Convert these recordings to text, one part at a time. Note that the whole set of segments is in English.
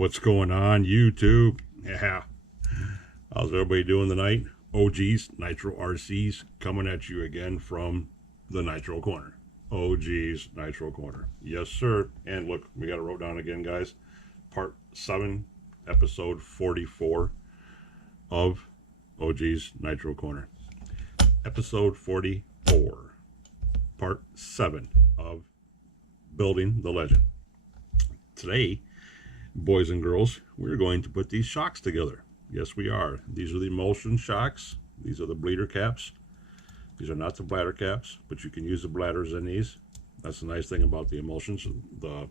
What's going on, YouTube? Yeah. How's everybody doing tonight? OGs, Nitro RCs, coming at you again from the Nitro Corner. OGs, Nitro Corner. Yes, sir. And look, we got it wrote down again, guys. Part 7, episode 44 of OGs, Nitro Corner. Episode 44, part 7 of Building the Legend. Today, boys and girls, we're going to put these shocks together. Yes, we are. These are the emulsion shocks. These are the bleeder caps. These are not the bladder caps, but you can use the bladders in these. That's the nice thing about the emulsions. The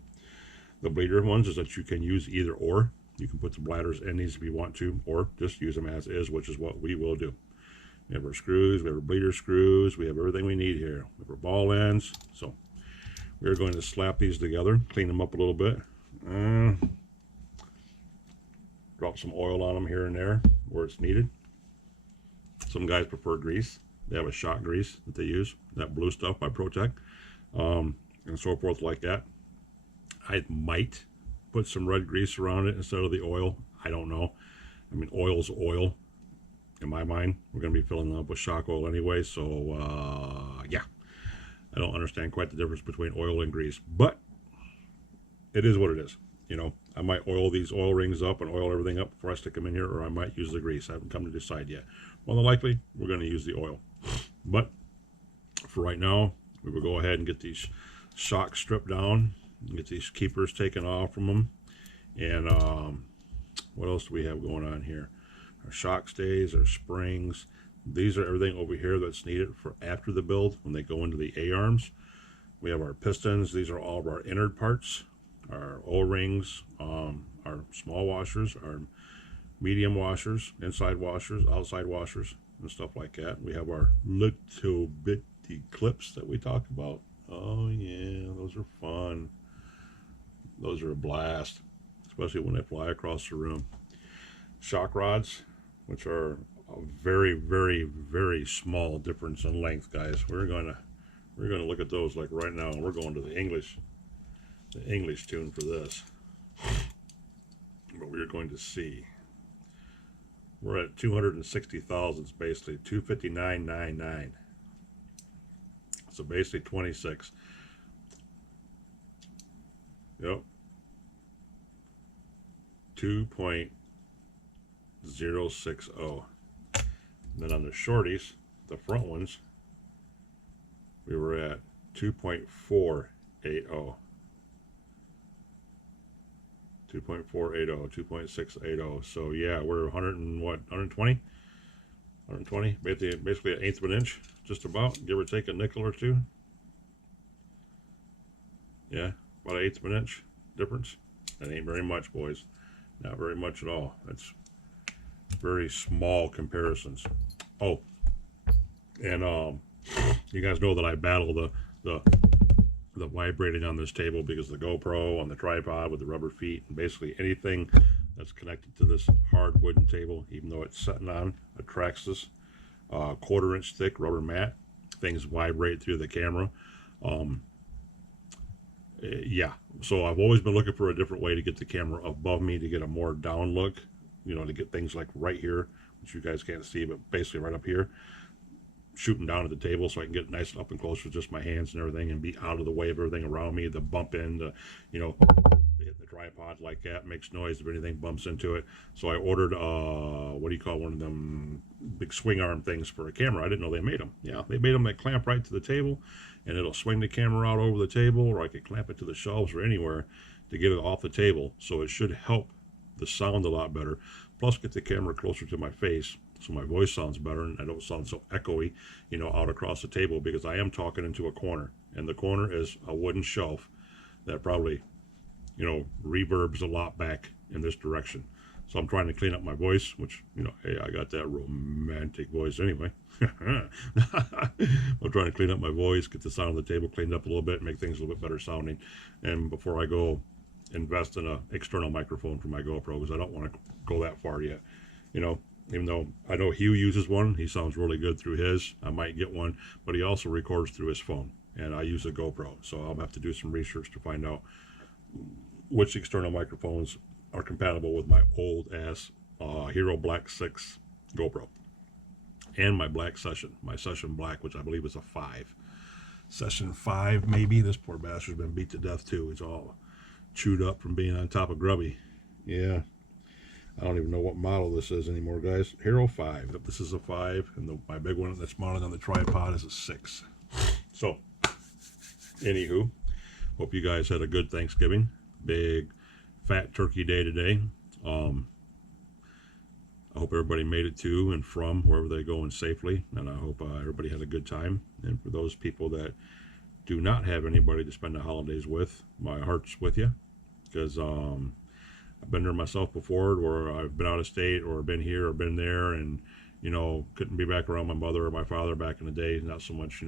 bleeder ones is that you can use either or. You can put the bladders in these if you want to, or just use them as is, which is what we will do. We have our screws, we have our bleeder screws, we have everything we need here. We have our ball ends. So we're going to slap these together, clean them up a little bit. Drop some oil on them here and there where it's needed. Some guys prefer grease. They have a shot grease that they use, that blue stuff by Protect, and so forth like that. I might put some red grease around it instead of the oil. I don't know. I mean, oil's oil in my mind. We're going to be filling them up with shock oil anyway, so yeah. I don't understand quite the difference between oil and grease, but it is what it is. You know, I might oil these oil rings up and oil everything up before I stick them in here, or I might use the grease. I haven't come to decide yet. More than likely, we're going to use the oil. But for right now, we will go ahead and get these shocks stripped down, and get these keepers taken off from them. And what else do we have going on here? Our shock stays, our springs. These are everything over here that's needed for after the build when they go into the A-arms. We have our pistons. These are all of our innard parts. Our O-rings, our small washers, our medium washers, inside washers, outside washers, and stuff like that. We have our little bitty clips that we talk about. Oh yeah, those are fun. Those are a blast, especially when they fly across the room. Shock rods, which are a very, very, very small difference in length, guys. We're gonna look at those like right now, and we're going to the English tune for this. But we're going to see. We're at 260 thousandths, basically 259.99. So basically 26. Yep. 2.060. Then on the shorties, the front ones, we were at 2.480. 2.480, 2.680. So yeah, we're 100 and what, 120? 120, basically an eighth of an inch, just about, give or take a nickel or two. Yeah, about an eighth of an inch difference. That ain't very much, boys. Not very much at all. That's very small comparisons. Oh, and you guys know that I battle the vibrating on this table because the GoPro on the tripod with the rubber feet, and basically anything that's connected to this hard wooden table, even though it's sitting on a Traxxas 1/4 inch thick rubber mat, things vibrate through the camera. Yeah, so I've always been looking for a different way to get the camera above me to get a more down look, you know, to get things like right here, which you guys can't see, but basically right up here, shooting down at the table so I can get nice and up and close with just my hands and everything and be out of the way of everything around me. The bump in, you know, hit the tripod like that, makes noise if anything bumps into it. So I ordered, what do you call one of them big swing arm things for a camera. I didn't know they made them. Yeah, they made them that clamp right to the table, and it'll swing the camera out over the table, or I could clamp it to the shelves or anywhere to get it off the table. So it should help the sound a lot better. Plus get the camera closer to my face, so my voice sounds better and I don't sound so echoey, you know, out across the table, because I am talking into a corner, and the corner is a wooden shelf that probably, you know, reverbs a lot back in this direction. So I'm trying to clean up my voice, which, you know, hey, I got that romantic voice anyway. I'm trying to clean up my voice, get the sound of the table cleaned up a little bit, make things a little bit better sounding. And before I go invest in an external microphone for my GoPro, because I don't want to go that far yet, you know. Even though I know Hugh uses one, he sounds really good through his. I might get one, but he also records through his phone, and I use a GoPro, so I'll have to do some research to find out which external microphones are compatible with my old ass Hero Black 6 GoPro and my black Session, my Session Black, which I believe is a 5. Session 5 maybe. This poor bastard's been beat to death too. He's all chewed up from being on top of Grubby. Yeah, I don't even know what model this is anymore, guys. Hero 5. This is a 5, and my big one that's mounted on the tripod is a 6. So, anywho, hope you guys had a good Thanksgiving. Big fat turkey day today. I hope everybody made it to and from wherever they're going safely, and I hope everybody had a good time. And for those people that do not have anybody to spend the holidays with, my heart's with you, because I've been there myself before, or I've been out of state, or been here, or been there, and couldn't be back around my mother or my father back in the day. Not so much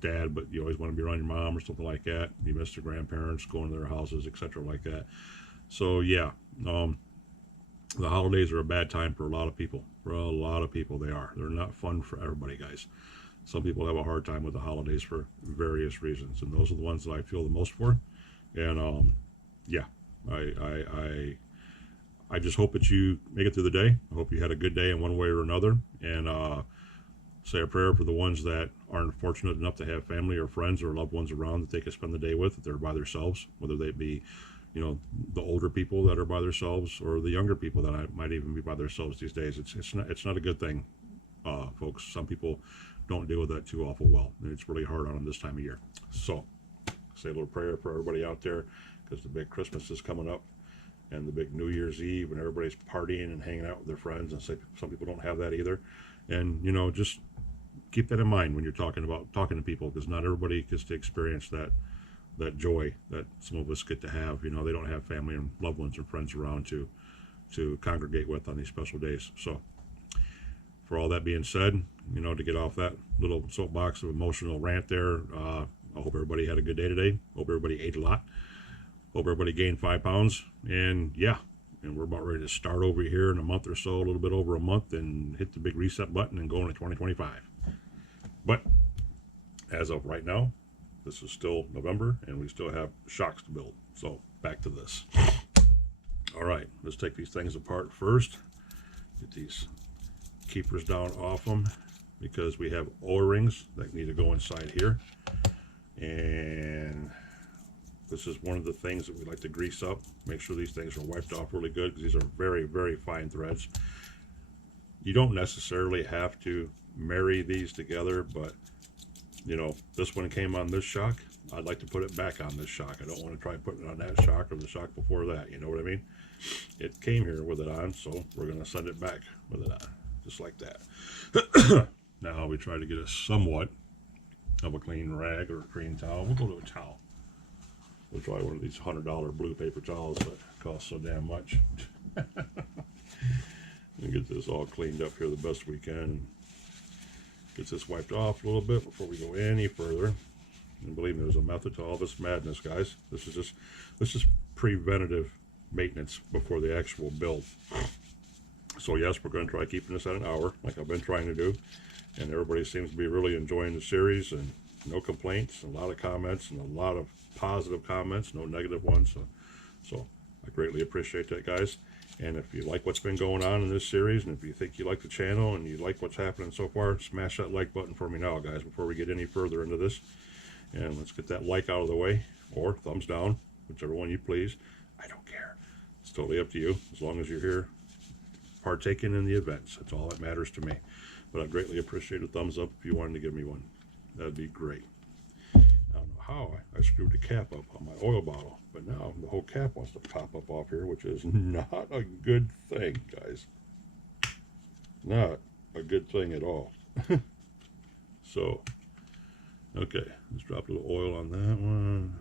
dad, but you always want to be around your mom or something like that. You miss your grandparents, going to their houses, etc., like that. So yeah, the holidays are a bad time for a lot of people. For a lot of people, they're not fun for everybody, guys. Some people have a hard time with the holidays for various reasons, and those are the ones that I feel the most for. And yeah, I just hope that you make it through the day. I hope you had a good day in one way or another, and say a prayer for the ones that aren't fortunate enough to have family or friends or loved ones around that they can spend the day with, that they're by themselves, whether they be the older people that are by themselves, or the younger people that might even be by themselves these days. It's not a good thing, folks. Some people don't deal with that too awful well, and it's really hard on them this time of year. So, say a little prayer for everybody out there, because the big Christmas is coming up, and the big New Year's Eve, and everybody's partying and hanging out with their friends, and some people don't have that either. And just keep that in mind when you're talking to people, because not everybody gets to experience that joy that some of us get to have. They don't have family and loved ones and friends around to congregate with on these special days. So for all that being said, to get off that little soapbox of emotional rant there, I hope everybody had a good day today. Hope everybody ate a lot. Hope everybody gained 5 pounds. And yeah, and we're about ready to start over here in a month or so, a little bit over a month, and hit the big reset button and go into 2025. But as of right now, this is still November, and we still have shocks to build. So back to this. All right, let's take these things apart first. Get these keepers down off them, because we have O-rings that need to go inside here. And this is one of the things that we like to grease up. Make sure these things are wiped off really good, because these are very, very fine threads. You don't necessarily have to marry these together, but this one came on this shock. I'd like to put it back on this shock. I don't want to try putting it on that shock or the shock before that. You know what I mean? It came here with it on, so we're going to send it back with it on, just like that. Now we try to get a somewhat of a clean rag or a clean towel. We'll go to a towel. We'll try one of these $100 blue paper towels that cost so damn much. And get this all cleaned up here the best we can. Get this wiped off a little bit before we go any further. And believe me, there's a method to all this madness, guys. This is preventative maintenance before the actual build. So yes, we're going to try keeping this at an hour, like I've been trying to do. And everybody seems to be really enjoying the series, and no complaints, and a lot of comments, and a lot of positive comments, no negative ones. So I greatly appreciate that, guys. And if you like what's been going on in this series, and if you think you like the channel and you like what's happening so far, smash that like button for me now, guys, before we get any further into this. And let's get that like out of the way, or thumbs down, whichever one you please. I don't care. It's totally up to you, as long as you're here partaking in the events. That's all that matters to me. But I'd greatly appreciate a thumbs up if you wanted to give me one. That'd be great. I don't know how I screwed the cap up on my oil bottle, but now the whole cap wants to pop up off here, which is not a good thing, guys. Not a good thing at all. So, okay, let's drop a little oil on that one,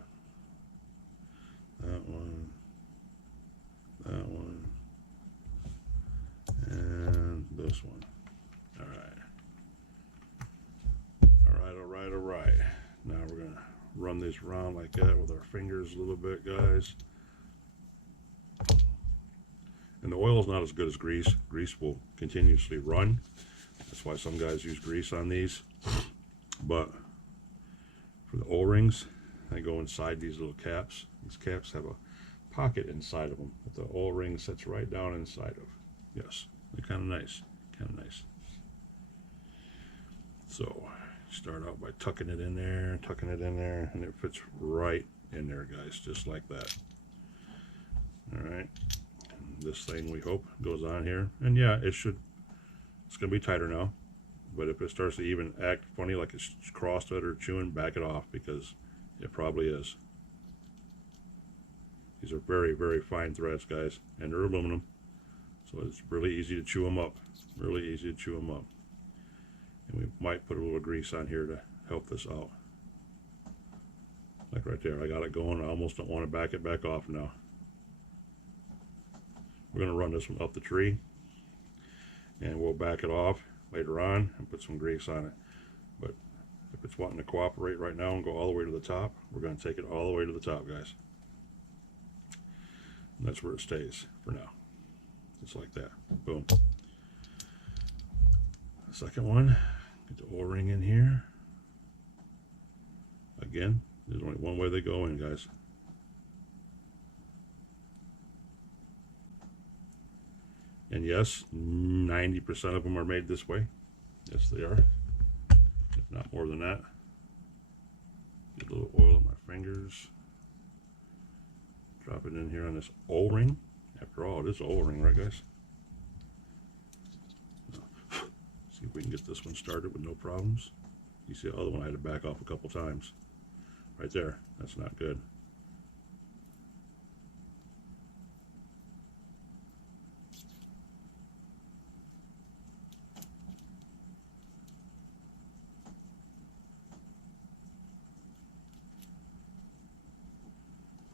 and this one. All right. Now we're going to run these around like that with our fingers a little bit, guys. And the oil is not as good as grease. Grease will continuously run. That's why some guys use grease on these. But for the O-rings, they go inside these little caps. These caps have a pocket inside of them that the O-ring sits right down inside of. Yes, they're kind of nice, kind of nice. So start out by tucking it in there, and it fits right in there, guys, just like that. All right, and this thing, we hope, goes on here, and yeah, it's gonna be tighter now, but if it starts to even act funny like it's crossed it or chewing, back it off, because it probably is. These are very, very fine threads, guys, and they're aluminum, so it's really easy to chew them up, really easy to chew them up. And we might put a little grease on here to help this out. Like right there, I got it going. I almost don't want to back it back off now. We're going to run this one up the tree, and we'll back it off later on and put some grease on it. But if it's wanting to cooperate right now and go all the way to the top, we're going to take it all the way to the top, guys. And that's where it stays for now. Just like that. Boom. Second one, get the O-ring in here. Again, there's only one way they go in, guys. And yes, 90% of them are made this way. Yes, they are. If not more than that. Get a little oil on my fingers. Drop it in here on this O-ring. After all, it is O-ring, right, guys? See if we can get this one started with no problems. You see the other one I had to back off a couple times. Right there. That's not good.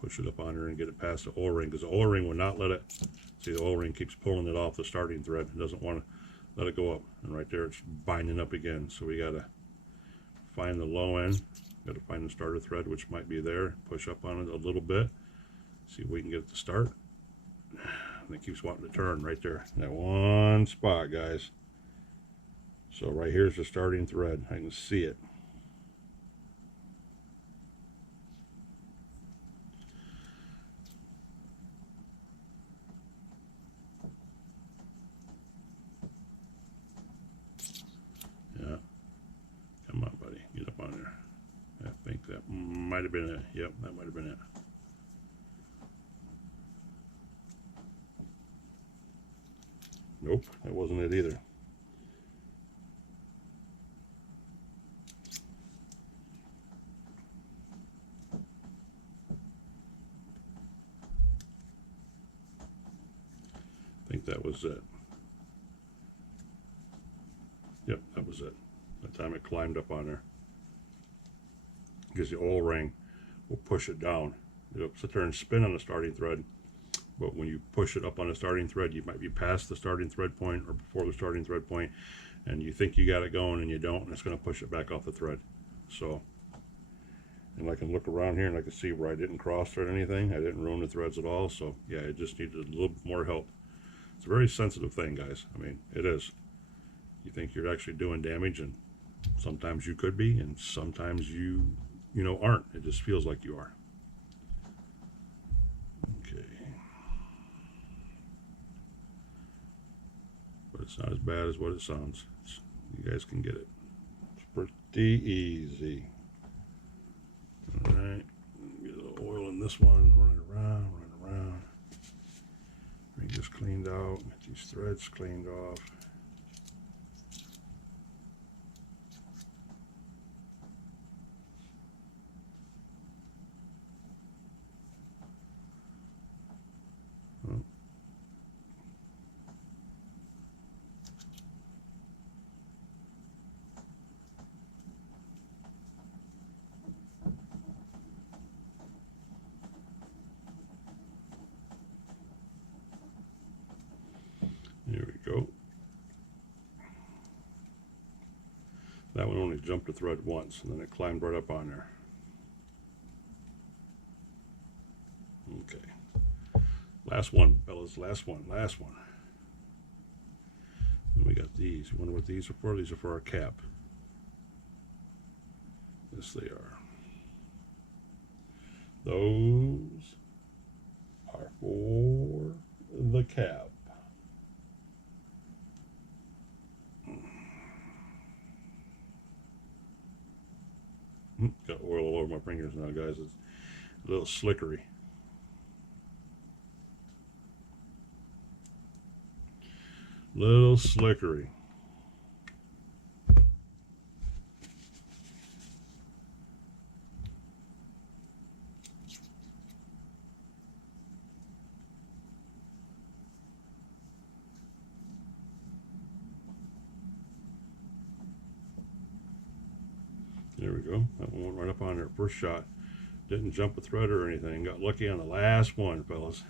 Push it up on her and get it past the O-ring, because the O-ring will not let it. See, the O-ring keeps pulling it off the starting thread. It doesn't want to let it go up. And right there, it's binding up again. So we got to find the low end. Got to find the starter thread, which might be there. Push up on it a little bit. See if we can get it to start. And it keeps wanting to turn right there. That one spot, guys. So right here's the starting thread. I can see it. Yeah. Come on, buddy. Get up on there. I think that might have been it. Yep, that might have been it. Nope, that wasn't it either. I think that was it. Yep, that was it. That time it climbed up on there. Because the O-ring will push it down. It'll sit there and spin on the starting thread. But when you push it up on the starting thread, you might be past the starting thread point or before the starting thread point, and you think you got it going and you don't, and it's going to push it back off the thread. So, and I can look around here and I can see where I didn't cross thread anything. I didn't ruin the threads at all. So yeah, it just needed a little more help. It's a very sensitive thing, guys. I mean, it is. You think you're actually doing damage, and sometimes you could be, and sometimes you know, aren't. It just feels like you are. Okay. But it's not as bad as what it sounds. You guys can get it. It's pretty easy. All right. Get a little oil in this one. Run it around, run it around. Bring this cleaned out. Get these threads cleaned off. There we go. That one only jumped a thread once, and then it climbed right up on there. Okay. Last one, fellas. Last one. Last one. And we got these. You wonder what these are for? These are for our cap. Yes, they are. Those cap. Got oil all over my fingers now, guys. It's a little slickery. Little slickery. There we go. That one went right up on there. First shot. Didn't jump a thread or anything. Got lucky on the last one, fellas.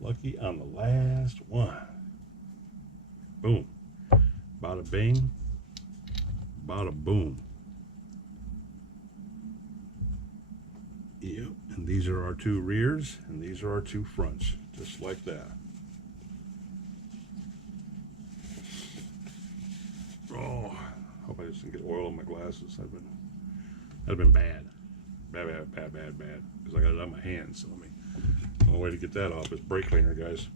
Lucky on the last one. Boom. Bada bing. Bada boom. Yep. And these are our two rears, and these are our two fronts. Just like that. Oh, hope I just didn't get oil on my glasses. That'd been bad. Bad. Because I got it on my hands. So let me. The only way to get that off is brake cleaner, guys.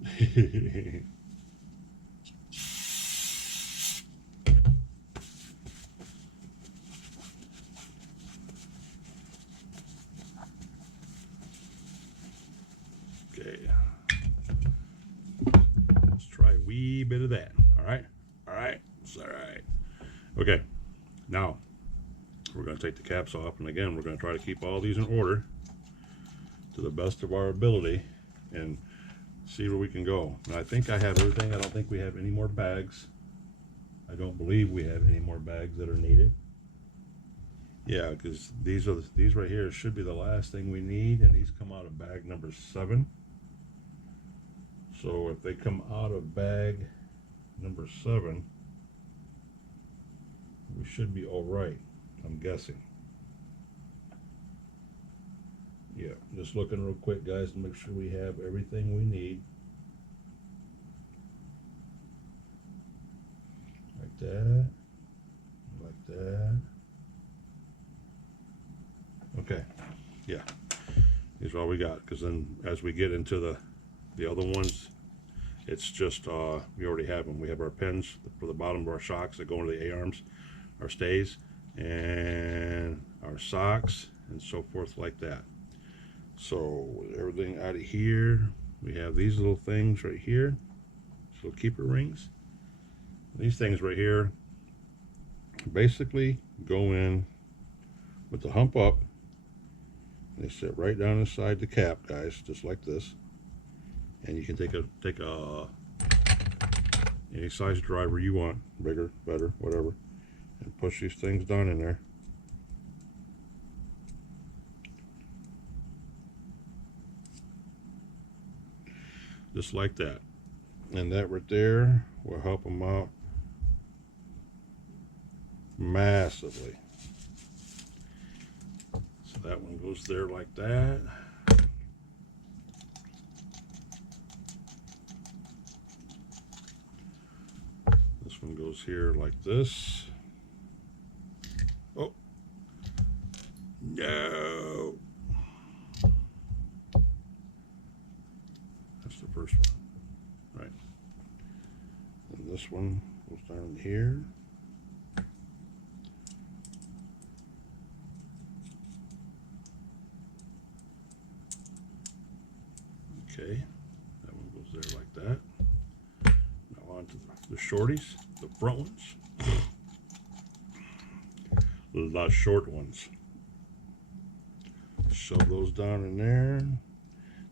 Okay. Let's try a wee bit of that. All right. It's all right. Okay. Now we're going to take the caps off, and again, we're going to try to keep all these in order to the best of our ability and see where we can go. And I think I have everything. I don't think we have any more bags. I don't believe we have any more bags that are needed. Yeah, because these right here should be the last thing we need, and these come out of bag number 7. So if they come out of bag number 7, we should be all right, I'm guessing. Yeah, just looking real quick, guys, to make sure we have everything we need. Like that. Like that. Okay. Yeah. These are all we got. Because then as we get into the other ones, it's just, we already have them. We have our pins for the bottom of our shocks that go into the A-arms, our stays, and our socks, and so forth like that. So with everything out of here, we have these little things right here, little keeper rings. These things right here basically go in with the hump up. They sit right down inside the cap, guys, just like this. And you can take a any size driver you want, bigger, better, whatever, and push these things down in there. Just like that. And that right there will help them out massively. So that one goes there like that. This one goes here like this. Oh, no. That's the first one, right? And this one goes down here. Okay, that one goes there like that. Now on to the shorties, the front ones. The short ones. Shove those down in there.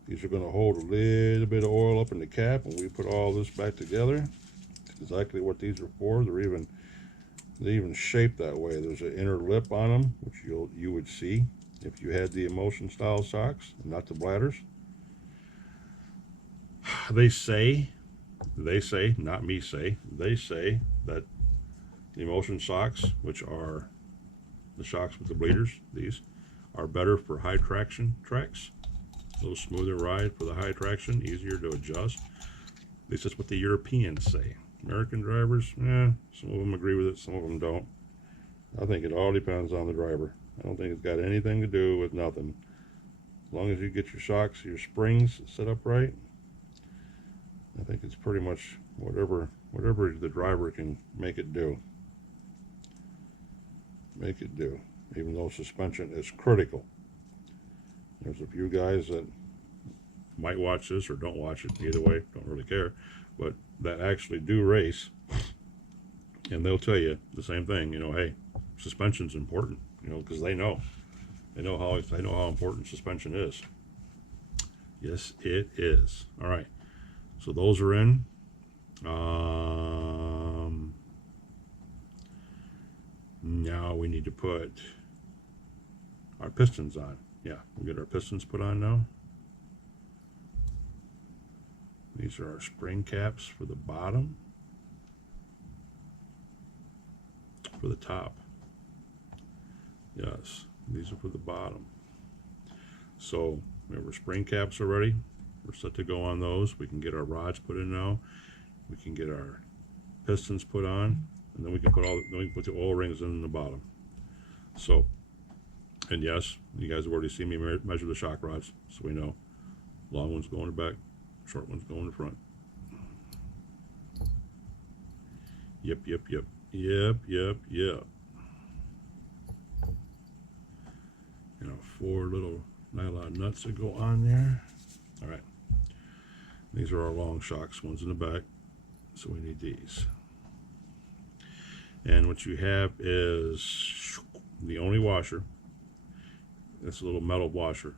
These are going to hold a little bit of oil up in the cap, and we put all this back together. Exactly what these are for. They're even shaped that way. There's an inner lip on them, which you would see if you had the emulsion style socks, not the bladders. They say, not me say, they say that the emulsion socks, which are the shocks with the bleeders, these are better for high traction tracks. A little smoother ride for the high traction, easier to adjust. At least that's what the Europeans say. American drivers, some of them agree with it, some of them don't. I think it all depends on the driver. I don't think it's got anything to do with nothing. As long as you get your shocks, your springs set up right, I think it's pretty much whatever the driver can make it do. Make it do, even though suspension is critical. There's a few guys that might watch this or don't watch it, either way, don't really care, but that actually do race, and they'll tell you the same thing, you know, hey, suspension's important, you know, because they know how important suspension is. Yes, it is. All right, so those are in. Now we need to put our pistons on. Yeah, we'll get our pistons put on now. These are our spring caps for the bottom, for the top. Yes, these are for the bottom. So we have our spring caps already. We're set to go on those. We can get our rods put in now. We can get our pistons put on, and then we can put the oil rings in the bottom. So, and yes, you guys have already seen me measure the shock rods, so we know long ones go in the back, short ones go in the front. Yep. You know, 4 little nylon nuts that go on there. All right, these are our long shocks, ones in the back, so we need these. And what you have is the only washer. It's a little metal washer.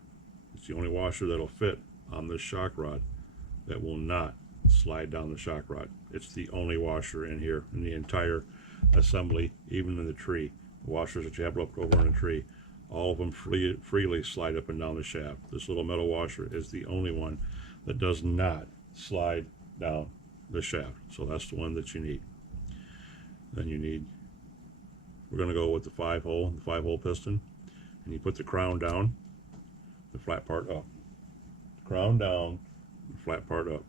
It's the only washer that'll fit on this shock rod that will not slide down the shock rod. It's the only washer in here in the entire assembly, even in the tree. The washers that you have up over in the tree, all of them freely slide up and down the shaft. This little metal washer is the only one that does not slide down the shaft. So that's the one that you need. Then you need, we're going to go with the 5-hole piston, and you put the crown down, the flat part up. Crown down, the flat part up.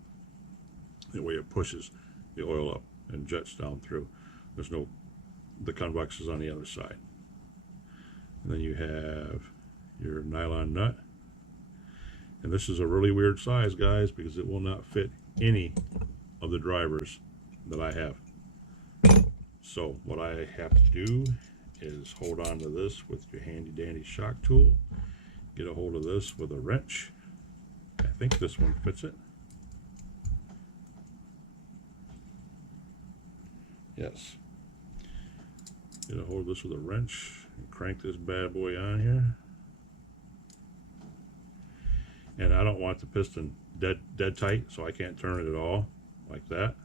That way it pushes the oil up and jets down through. There's no, the convex is on the other side. And then you have your nylon nut. And this is a really weird size, guys, because it will not fit any of the drivers that I have. So what I have to do is hold on to this with your handy dandy shock tool. Get a hold of this with a wrench. I think this one fits it. Yes. Get a hold of this with a wrench and crank this bad boy on here. And I don't want the piston dead tight, so I can't turn it at all like that.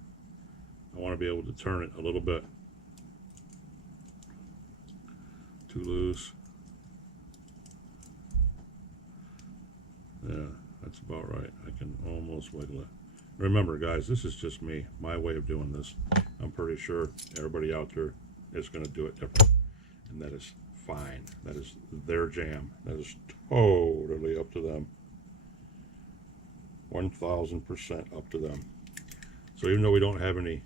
I want to be able to turn it a little bit. Too loose. Yeah, that's about right. I can almost wiggle it. Remember, guys, this is just me, my way of doing this. I'm pretty sure everybody out there is going to do it different, and that is fine. That is their jam. That is totally up to them. 1000% up to them. So even though we don't have any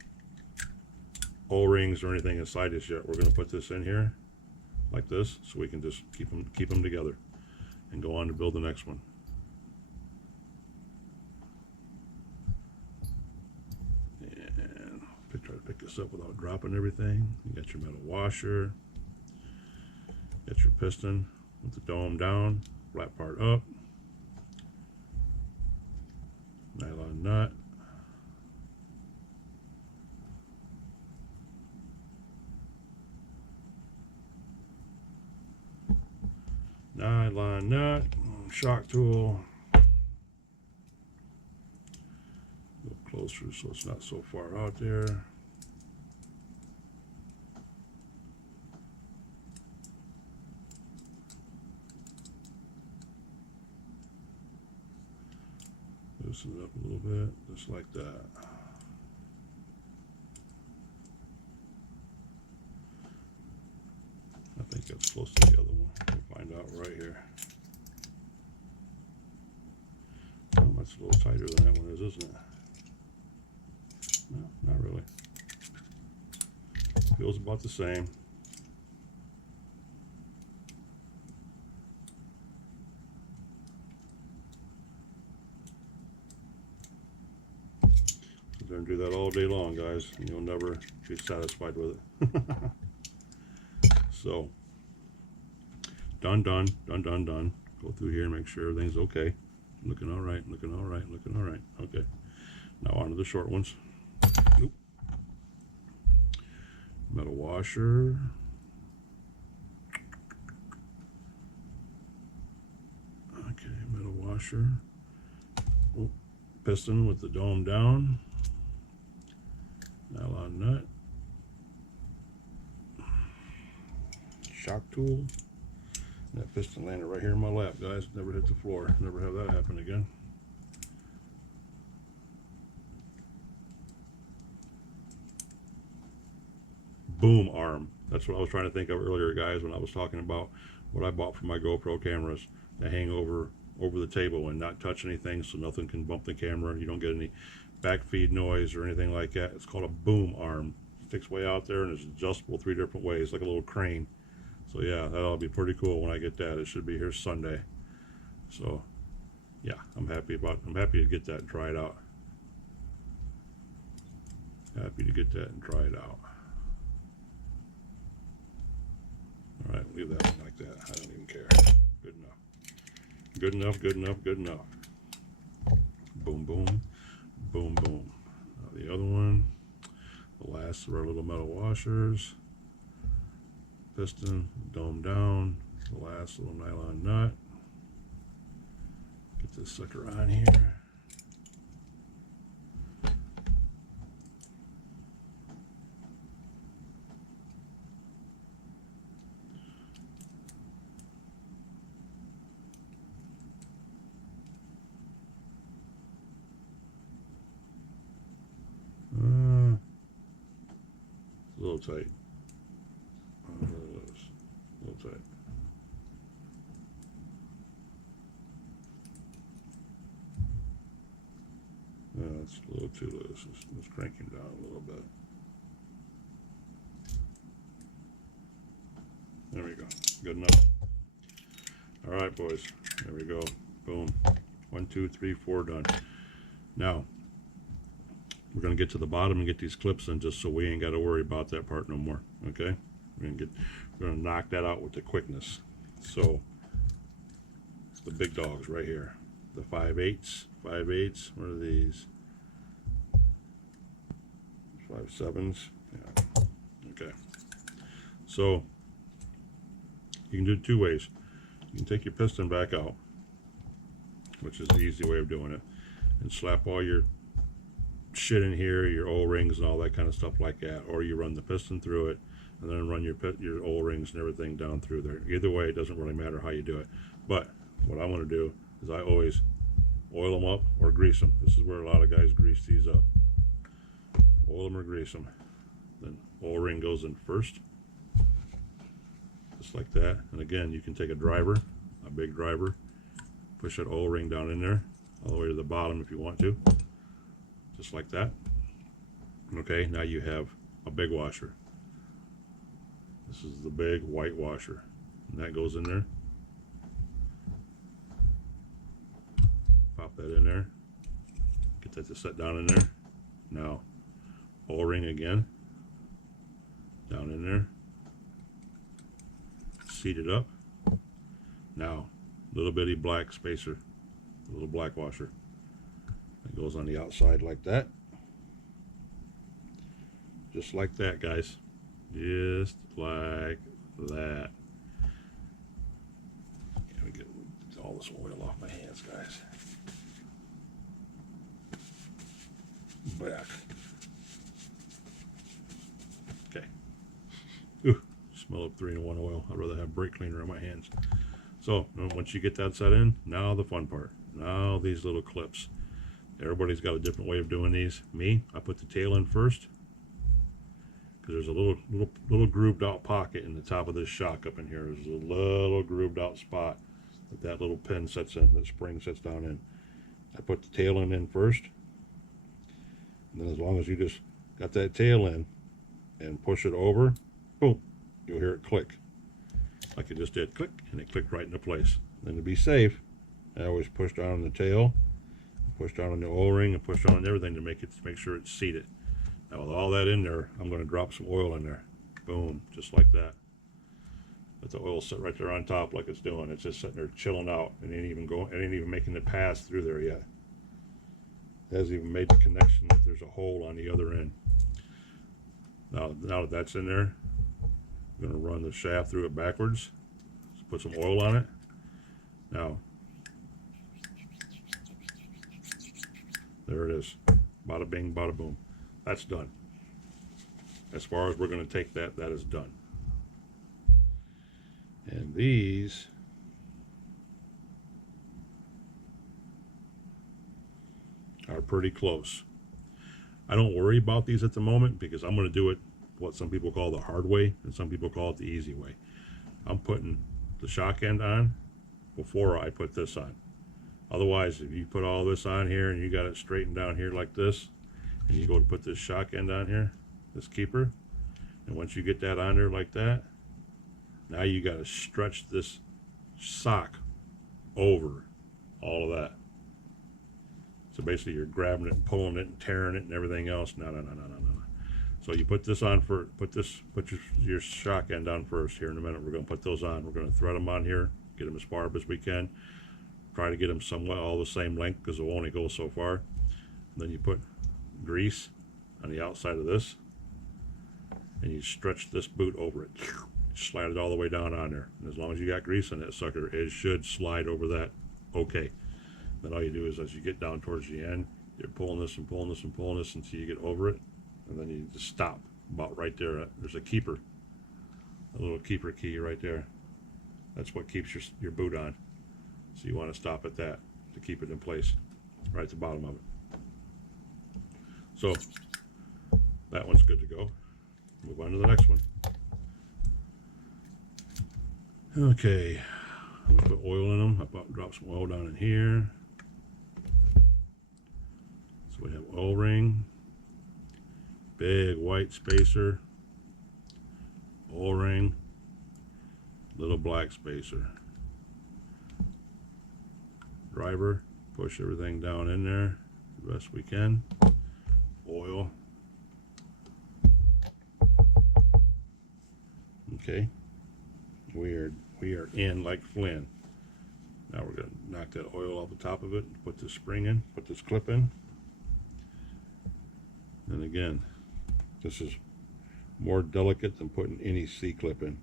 O-rings or anything inside this yet, we're going to put this in here like this, so we can just keep them together and go on to build the next one. And try to pick this up without dropping everything. You got your metal washer, got your piston with the dome down, flat part up, nylon nut, nylon nut, shock tool. Go closer so it's not so far out there. Loosen it up a little bit, just like that. I think that's close to the other one. We'll find out right here. Oh, that's a little tighter than that one is, isn't it? No, not really. Feels about the same. Sit there and do that all day long, guys, and you'll never be satisfied with it. So, done. Go through here and make sure everything's okay. Looking all right, looking all right, looking all right. Okay. Now on to the short ones. Oop. Metal washer. Okay, metal washer. Oh, piston with the dome down. Nylon nut. Shock tool. That piston landed right here in my lap, guys. Never hit the floor. Never have that happen again. Boom arm. That's what I was trying to think of earlier, guys, when I was talking about what I bought for my GoPro cameras to hang over the table and not touch anything, so nothing can bump the camera. You don't get any backfeed noise or anything like that. It's called a boom arm. It sticks way out there and it's adjustable 3 different ways, like a little crane. So yeah, that'll be pretty cool when I get that. It should be here Sunday. So yeah, I'm happy to get that and try it out. Happy to get that and try it out. All right, leave that one like that. I don't even care. Good enough. Good enough, good enough, good enough. Boom, boom, boom, boom. Now the other one, the last of our little metal washers. Piston, dome down, the last little nylon nut. Get this sucker on here. It's a little tight. A little tight. It's a little too loose. Let's crank him down a little bit. There we go. Good enough. All right, boys. There we go. Boom. 1, 2, 3, 4 done. Now, we're going to get to the bottom and get these clips in just so we ain't got to worry about that part no more. Okay? We're going to knock that out with the quickness. So, it's the big dogs right here. The 5/8s. 5/8s. What are these? 5/7s. Yeah. Okay. So, you can do it 2 ways. You can take your piston back out, which is the easy way of doing it, and slap all your shit in here, your O-rings and all that kind of stuff like that, or you run the piston through it and then run your O-rings and everything down through there. Either way, it doesn't really matter how you do it. But what I want to do is I always oil them up or grease them. This is where a lot of guys grease these up. Oil them or grease them. Then O-ring goes in first, just like that. And again, you can take a driver, a big driver, push that O-ring down in there all the way to the bottom if you want to, just like that. Okay, now you have a big washer. This is the big white washer, and that goes in there. Pop that in there, get that to set down in there. Now O-ring again, down in there, seat it up. Now little bitty black spacer, a little black washer that goes on the outside like that, just like that, guys, just like that. Let me get all this oil off my hands, guys. Back. Okay. Ooh, smell of 3-in-1 oil. I'd rather have brake cleaner on my hands. So once you get that set in, now the fun part. Now these little clips. Everybody's got a different way of doing these. Me, I put the tail in first, because there's a little grooved out pocket in the top of this shock up in here. There's a little grooved out spot that little pin sets in, that spring sets down in. I put the tail in first, and then as long as you just got that tail in and push it over, boom, you'll hear it click, like it just did, click, and it clicked right into place. Then to be safe, I always push down on the tail, Push down on the O-ring and push down on everything to make sure it's seated. Now with all that in there, I'm going to drop some oil in there. Boom, just like that. Let the oil sit right there on top like it's doing. It's just sitting there chilling out. It ain't even making it pass through there yet. It hasn't even made the connection that there's a hole on the other end. Now that that's in there, I'm going to run the shaft through it backwards. Just put some oil on it. Now, there it is. Bada bing, bada boom. That's done. As far as we're going to take that, that is done. And these are pretty close. I don't worry about these at the moment because I'm going to do it what some people call the hard way and some people call it the easy way. I'm putting the shock end on before I put this on. Otherwise, if you put all this on here and you got it straightened down here like this, and you go to put this shock end on here, this keeper, and once you get that on there like that, now you got to stretch this sock over all of that. So basically you're grabbing it and pulling it and tearing it and everything else. No. So you put this on for, put your shock end on first. Here in a minute we're going to put those on. We're going to thread them on here, get them as far up as we can. Try to get them somewhat all the same length because it will only go so far. Then you put grease on the outside of this and you stretch this boot over it. Slide it all the way down on there. And as long as you got grease in that sucker, it should slide over that okay. Then all you do is as you get down towards the end, you're pulling this and pulling this and pulling this until you get over it. And then you just stop about right there. There's a keeper, a little keeper key right there. That's what keeps your boot on. So you want to stop at that to keep it in place, right at the bottom of it. So that one's good to go. Move on to the next one. Okay, I'm gonna put oil in them. I'll drop some oil down in here. So we have oil ring, big white spacer, oil ring, little black spacer. Driver, push everything down in there the best we can. Oil. Okay, we are in like Flynn. Now we're going to knock that oil off the top of it, put this spring in, put this clip in. And again, this is more delicate than putting any C-clip in.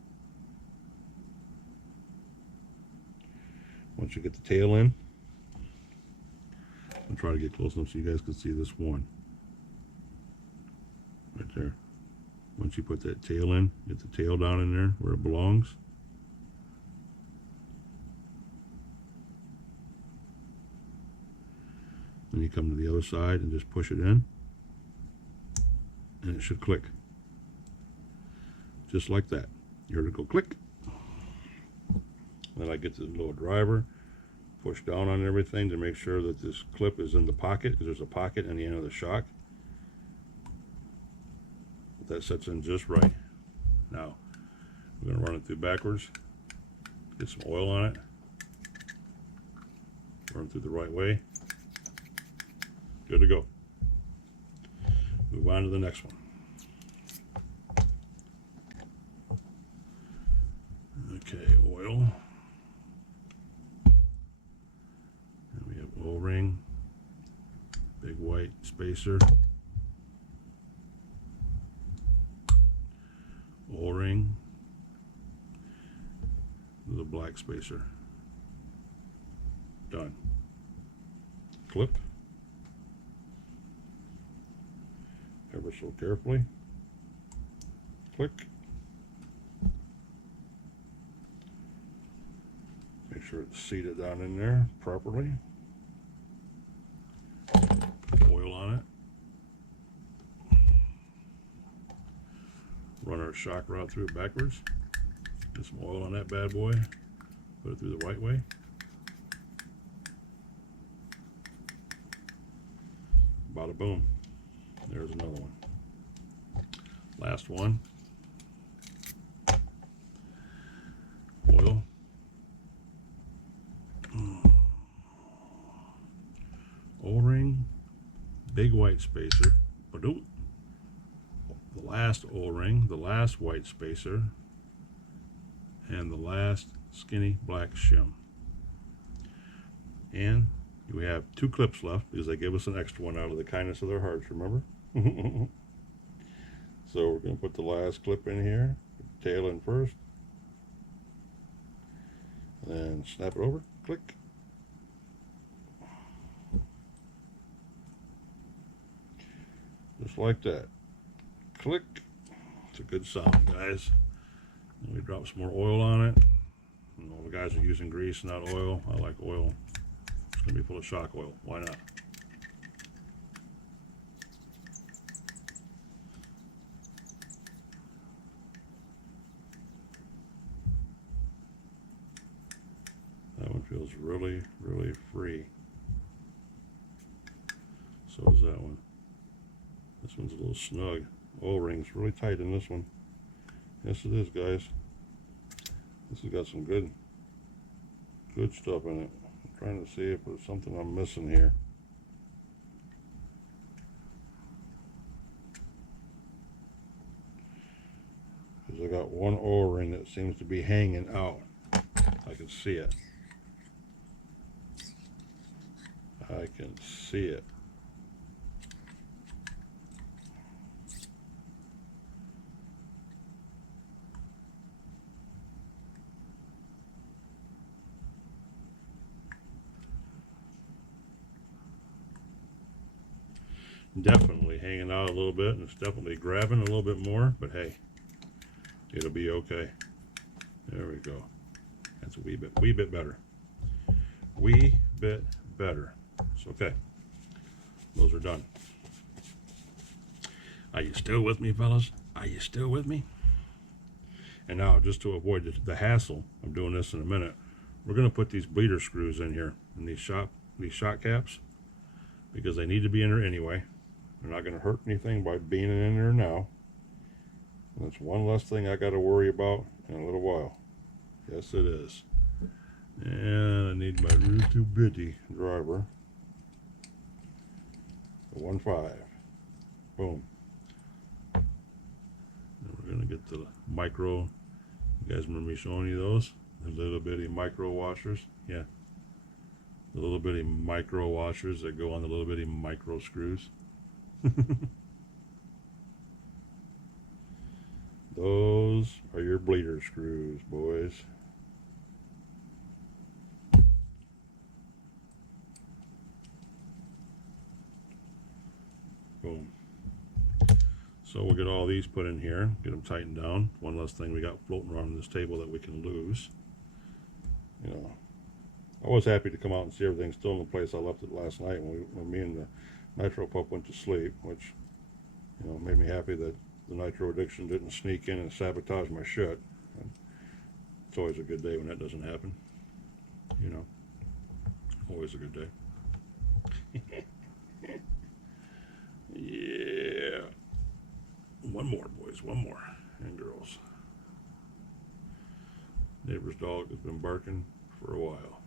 Once you get the tail in, I'll try to get close enough so you guys can see this one. Right there. Once you put that tail in, get the tail down in there where it belongs. Then you come to the other side and just push it in. And it should click. Just like that. You heard it go click. Then I get the little driver, push down on everything to make sure that this clip is in the pocket, because there's a pocket in the end of the shock. That sets in just right. Now we're going to run it through backwards, get some oil on it, run through the right way. Good to go. Move on to the next one. Okay, oil. And we have oil ring, big white spacer, oil ring, little black spacer. Done. Clip. Ever so carefully. Click. Make sure it's seated down in there properly. Oil on it. Run our shock rod through it backwards. Get some oil on that bad boy. Put it through the right way. Bada boom. There's another one. Last one. Oil. Oil big white spacer, the last O-ring, the last white spacer, and the last skinny black shim. And we have 2 clips left because they gave us an extra one out of the kindness of their hearts, remember? So we're going to put the last clip in here, tail in first, and snap it over, click. Just like that. Click. It's a good sound, guys. And we drop some more oil on it. You know, the guys are using grease, not oil. I like oil. It's going to be full of shock oil. Why not? That one feels really, really free. So does that one. This one's a little snug. O-ring's really tight in this one. Yes, it is, guys. This has got some good stuff in it. I'm trying to see if there's something I'm missing here. Because I got one O-ring that seems to be hanging out. I can see it. I can see it. Definitely hanging out a little bit, and it's definitely grabbing a little bit more, but hey, it'll be okay. There we go. That's a wee bit better. Wee bit better. It's okay. Those are done. Are you still with me, fellas? Are you still with me? And now, just to avoid the hassle, I'm doing this in a minute, we're going to put these bleeder screws in here, in these shot caps, because they need to be in there anyway. They're not going to hurt anything by being in there now. And that's one less thing I got to worry about in a little while. Yes, it is. And I need my real bitty driver. The 1.5. Boom. And we're going to get the micro. You guys remember me showing you those? The little bitty micro washers. Yeah. The little bitty micro washers that go on the little bitty micro screws. Those are your bleeder screws, boys. Boom. So we'll get all these put in here, get them tightened down. One less thing we got floating around this table that we can lose. You know, I was happy to come out and see everything still in the place I left it last night when me and the Nitro pup went to sleep, which, you know, made me happy that the Nitro addiction didn't sneak in and sabotage my shit. And it's always a good day when that doesn't happen. You know, always a good day. Yeah. One more, boys, one more. And girls. Neighbor's dog has been barking for a while.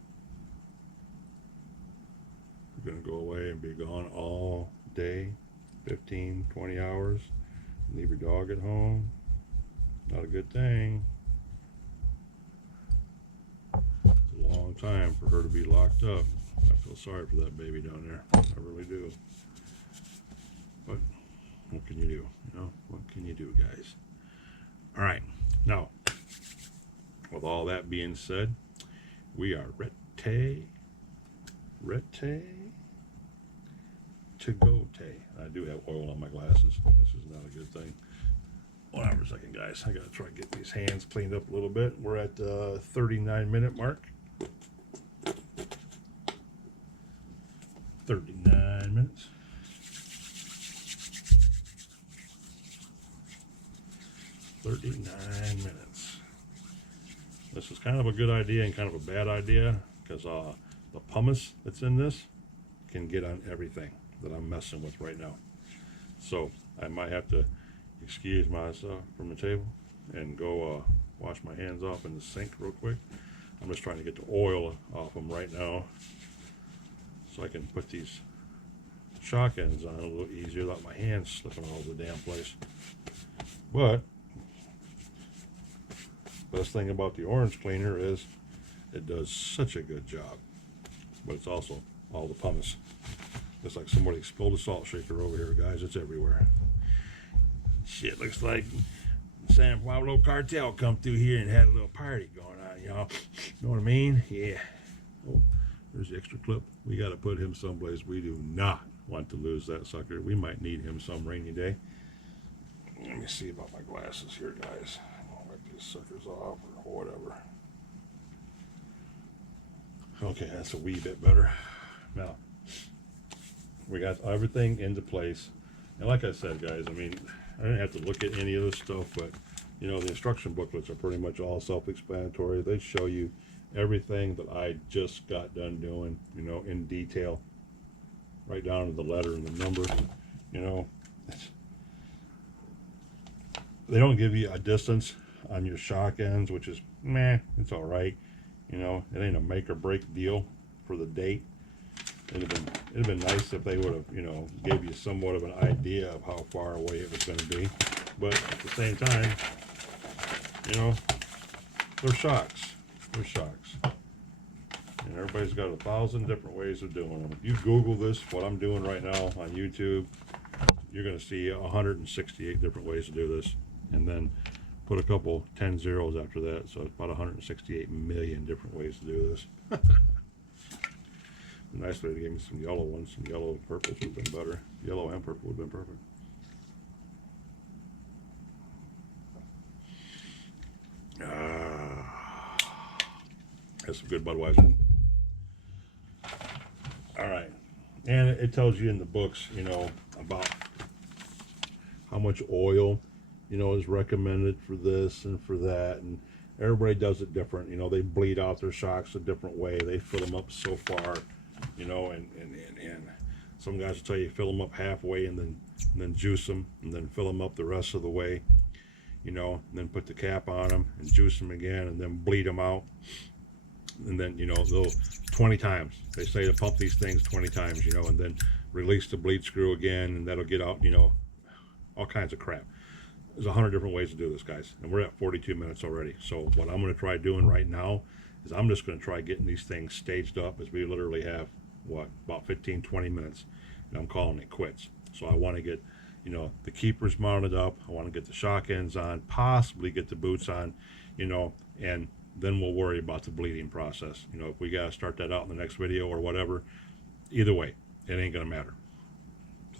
We're going to go away and be gone all day, 15, 20 hours. Leave your dog at home. Not a good thing. It's a long time for her to be locked up. I feel sorry for that baby down there. I really do. But what can you do? You know, what can you do, guys? All right. Now, with all that being said, we are ready to go. I do have oil on my glasses. This is not a good thing. Hold on for a second, guys. I gotta try to get these hands cleaned up a little bit. We're at 39-minute mark. 39 minutes. This is kind of a good idea and kind of a bad idea because the pumice that's in this can get on everything that I'm messing with right now. So I might have to excuse myself from the table and go wash my hands off in the sink real quick. I'm just trying to get the oil off them right now so I can put these shock ends on a little easier without my hands slipping all over the damn place. But best thing about the orange cleaner is it does such a good job, but it's also all the pumice. Looks like somebody spilled a salt shaker over here, guys. It's everywhere. Shit, looks like San Pablo cartel come through here and had a little party going on, y'all. Know what I mean? Yeah. Oh, there's the extra clip. We got to put him someplace. We do not want to lose that sucker. We might need him some rainy day. Let me see about my glasses here, guys. I'll wipe these suckers off or whatever. Okay, that's a wee bit better. Now, we got everything into place. And like I said, guys, I mean, I didn't have to look at any of this stuff, but, you know, the instruction booklets are pretty much all self-explanatory. They show you everything that I just got done doing, you know, in detail, right down to the letter and the number, you know. They don't give you a distance on your shock ends, which is, meh, it's all right. You know, it ain't a make or break deal for the date. It'd have been nice if they would have, you know, gave you somewhat of an idea of how far away it was going to be. But at the same time, you know, they're shocks. They're shocks. And everybody's got 1,000 different ways of doing them. If you Google this, what I'm doing right now on YouTube, you're going to see 168 different ways to do this. And then put a couple 10 zeros after that, so it's about 168 million different ways to do this. Nice way to give me some yellow ones. Some yellow and purples would have been better. Yellow and purple would have been perfect. That's some good Budweiser. All right. And it tells you in the books, you know, about how much oil, you know, is recommended for this and for that. And everybody does it different. You know, they bleed out their shocks a different way. They fill them up so far. You know, and some guys will tell you fill them up halfway and then juice them and then fill them up the rest of the way, you know, and then put the cap on them and juice them again and then bleed them out. And then, you know, they'll 20 times. They say to pump these things 20 times, you know, and then release the bleed screw again, and that'll get out, you know, all kinds of crap. There's 100 different ways to do this, guys, and we're at 42 minutes already. So what I'm going to try doing right now is I'm just going to try getting these things staged up, as we literally have, what, about 15-20 minutes, and I'm calling it quits. So I want to get, you know, the keepers mounted up. I want to get the shock ends on, possibly get the boots on, you know, and then we'll worry about the bleeding process. You know, if we got to start that out in the next video or whatever, either way, it ain't going to matter.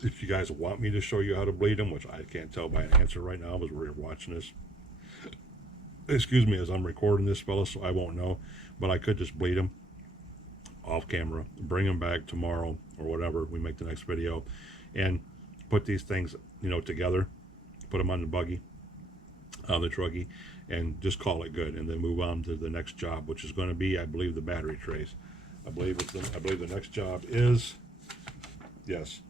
If you guys want me to show you how to bleed them, which I can't tell by an answer right now as we're watching this, excuse me, as I'm recording this, fella, so I won't know, but I could just bleed them off camera, bring them back tomorrow or whatever, we make the next video, and put these things, you know, together, put them on the buggy, on the truggy, and just call it good, and then move on to the next job, which is going to be, I believe, the battery trays. I believe the next job is, yes,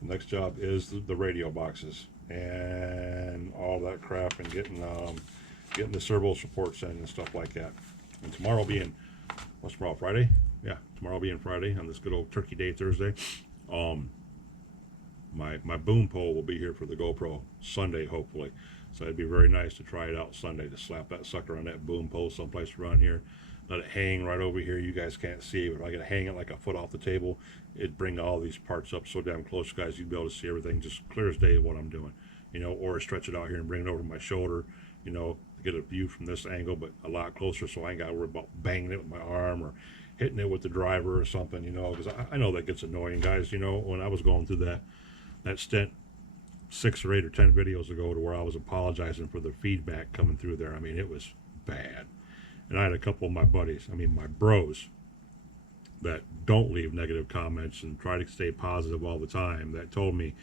the next job is the radio boxes and all that crap, and getting the servo supports in and stuff like that. And tomorrow being, what's tomorrow, Friday? Yeah, tomorrow being Friday on this good old Turkey Day Thursday. My boom pole will be here for the GoPro Sunday, hopefully. So it'd be very nice to try it out Sunday, to slap that sucker on that boom pole someplace around here, let it hang right over here. You guys can't see it, but if I could hang it like a foot off the table, it'd bring all these parts up so damn close, guys, you'd be able to see everything just clear as day of what I'm doing, you know, or stretch it out here and bring it over my shoulder, you know, to get a view from this angle, but a lot closer, so I ain't got to worry about banging it with my arm or hitting it with the driver or something, you know, because I know that gets annoying, guys. You know, when I was going through that stint 6 or 8 or 10 videos ago, to where I was apologizing for the feedback coming through there, I mean, it was bad. And I had a couple of my buddies, I mean, my bros, that don't leave negative comments and try to stay positive all the time, that told me,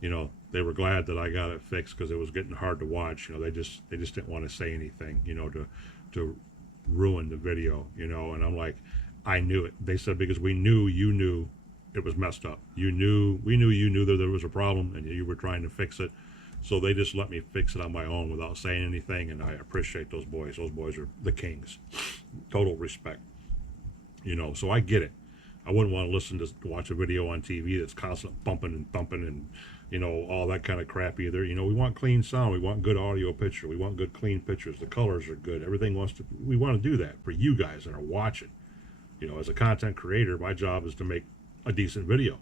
you know, they were glad that I got it fixed because it was getting hard to watch. You know, they just didn't want to say anything, you know, to ruin the video, you know. And I'm like, I knew it. They said, because we knew you knew it was messed up. We knew you knew that there was a problem and you were trying to fix it. So they just let me fix it on my own without saying anything, and I appreciate those boys. Those boys are the kings. Total respect. You know, so I get it. I wouldn't want to listen to watch a video on TV that's constant bumping and thumping and, you know, all that kind of crap either. You know, we want clean sound. We want good audio picture. We want good clean pictures. The colors are good. Everything we want to do that for you guys that are watching. You know, as a content creator, my job is to make a decent video,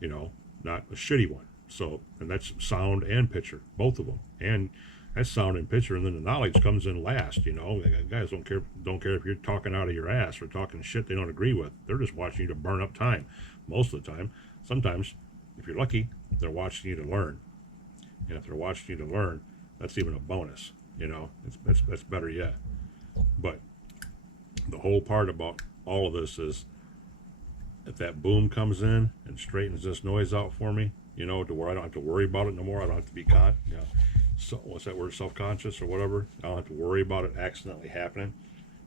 you know, not a shitty one. So, and that's sound and picture, both of them. And that's sound and picture, and then the knowledge comes in last. You know, guys don't care if you're talking out of your ass or talking shit they don't agree with. They're just watching you to burn up time most of the time. Sometimes, if you're lucky, they're watching you to learn. And if they're watching you to learn, that's even a bonus. You know, that's better yet. But the whole part about all of this is, if that boom comes in and straightens this noise out for me, you know, to where I don't have to worry about it no more. I don't have to be caught, you know, so what's that word, self-conscious or whatever. I don't have to worry about it accidentally happening,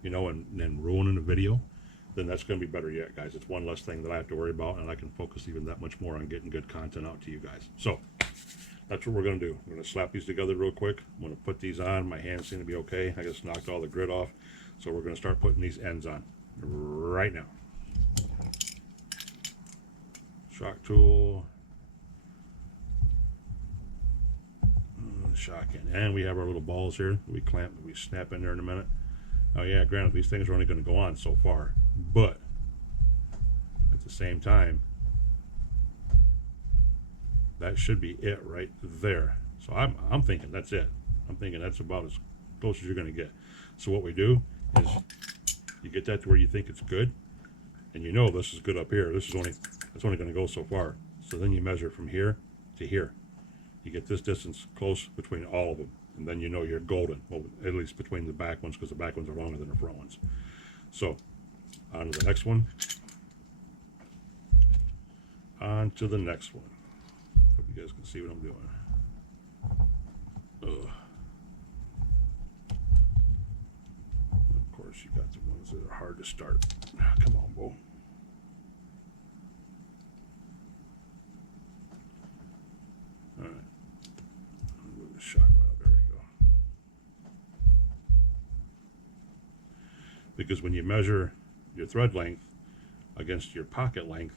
you know, and then ruining the video. Then that's going to be better yet, guys. It's one less thing that I have to worry about, and I can focus even that much more on getting good content out to you guys. So that's what we're going to do. We're going to slap these together real quick. I'm going to put these on. My hands seem to be okay. I just knocked all the grit off. So we're going to start putting these ends on right now. Shock tool. Shock in. And we have our little balls here. We snap in there in a minute. Oh yeah, granted, these things are only going to go on so far. But at the same time, that should be it right there. So I'm thinking that's it. I'm thinking that's about as close as you're going to get. So what we do is you get that to where you think it's good, and you know this is good up here. It's only going to go so far. So then you measure from here to here. You get this distance close between all of them, and then you know you're golden. Well, at least between the back ones, because the back ones are longer than the front ones. So on to the next one. On to the next one. Hope you guys can see what I'm doing. Ugh. Of course, you got the ones that are hard to start. Come on, Bo. All right. Move the shock right up. There we go. Because when you measure your thread length against your pocket length,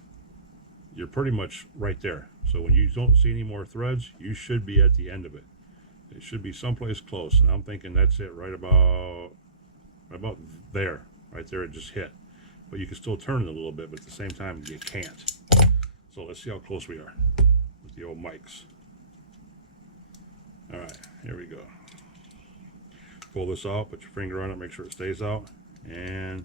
you're pretty much right there. So when you don't see any more threads, you should be at the end of it. It should be someplace close, and I'm thinking that's it, right about there. Right there, it just hit. But you can still turn it a little bit, but at the same time, you can't. So let's see how close we are with the old mics. All right, here we go. Pull this out, put your finger on it, make sure it stays out, and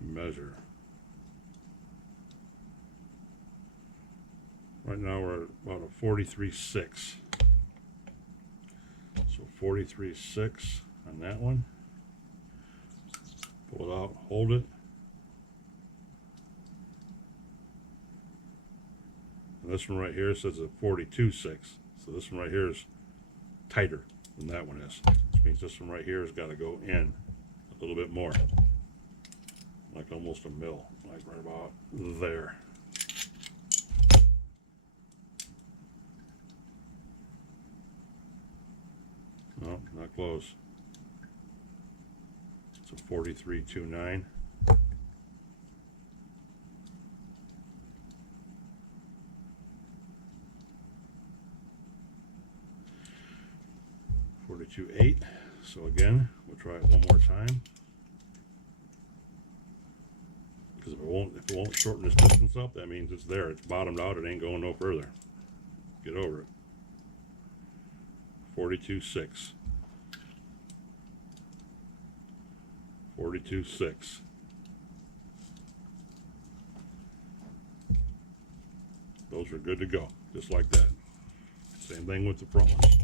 measure. Right now we're at about a 43.6. So 43.6 on that one. Pull it out, hold it. And this one right here says a 42.6. So this one right here is tighter than that one is. Which means this one right here has got to go in a little bit more. Like almost a mil, like right about there. No, not close. It's a 43.29. .8. So again, we'll try it one more time. Because if it won't shorten this distance up, that means it's there. It's bottomed out. It ain't going no further. Get over it. 42.6. 42.6. Those are good to go, just like that. Same thing with the front ones.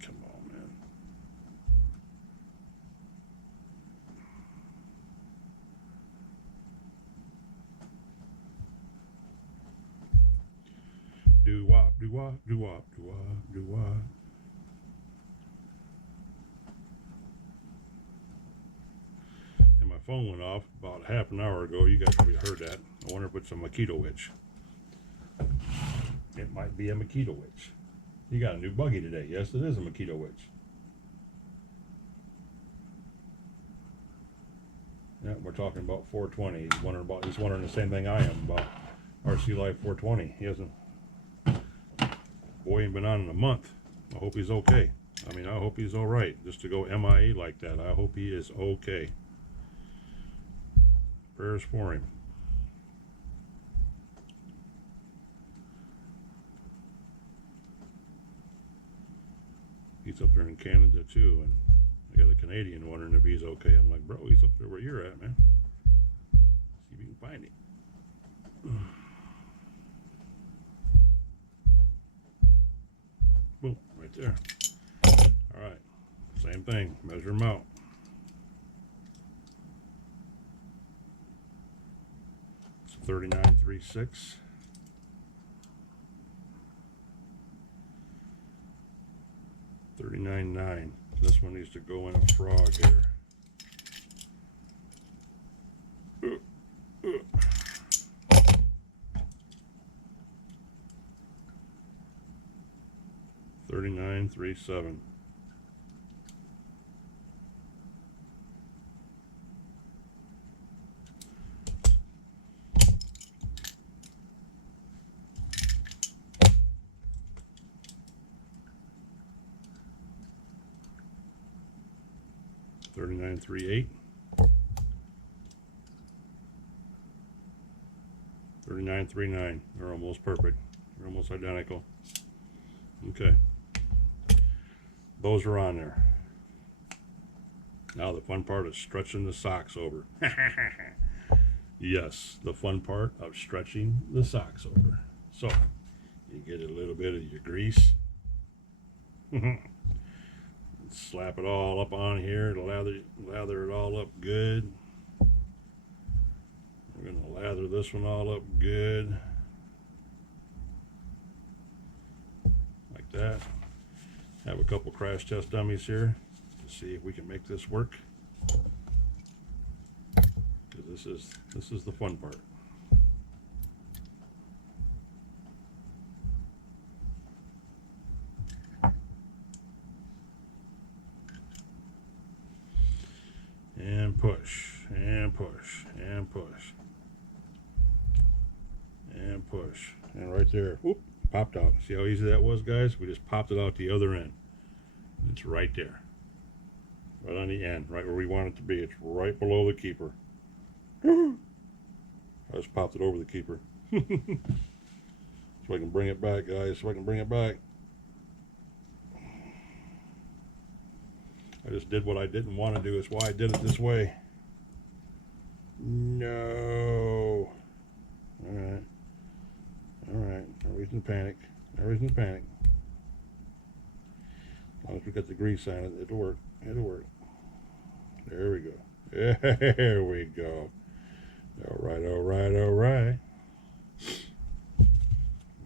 Come on, man. Do wop, do wop, do wop, do wop, do wop. And my phone went off about half an hour ago. You guys probably heard that. I wonder if it's a mosquito witch. It might be a Makita witch. You got a new buggy today. Yes, it is a Makita witch. Yeah, we're talking about 420. He's wondering the same thing I am about RC Life 420. He hasn't. Boy ain't been on in a month. I hope he's okay. I mean, I hope he's all right. Just to go MIA like that, I hope he is okay. Prayers for him. He's up there in Canada too, and I got a Canadian wondering if he's okay. I'm like, bro, he's up there where you're at, man. See if you can find him. Boom, right there. All right, same thing. Measure them out. It's 39.36. 39.9. This one needs to go in a frog here. 39.37. $39.38. 39.39. They're almost perfect. They're almost identical. Okay. Those are on there. Now the fun part is stretching the socks over. Yes, the fun part of stretching the socks over. So you get a little bit of your grease. Slap it all up on here to lather it all up good. We're going to lather this one all up good. Like that. Have a couple crash test dummies here to see if we can make this work. Because this is the fun part. And push, and push, and push, and push. And right there, whoop, popped out. See how easy that was, guys? We just popped it out the other end. It's right there. Right on the end, right where we want it to be. It's right below the keeper. I just popped it over the keeper. So I can bring it back, guys, so I can bring it back. I just did what I didn't want to do. That's why I did it this way. No. All right. All right. No reason to panic. No reason to panic. As long as we got the grease on it, it'll work. It'll work. There we go. There we go. All right. All right. All right.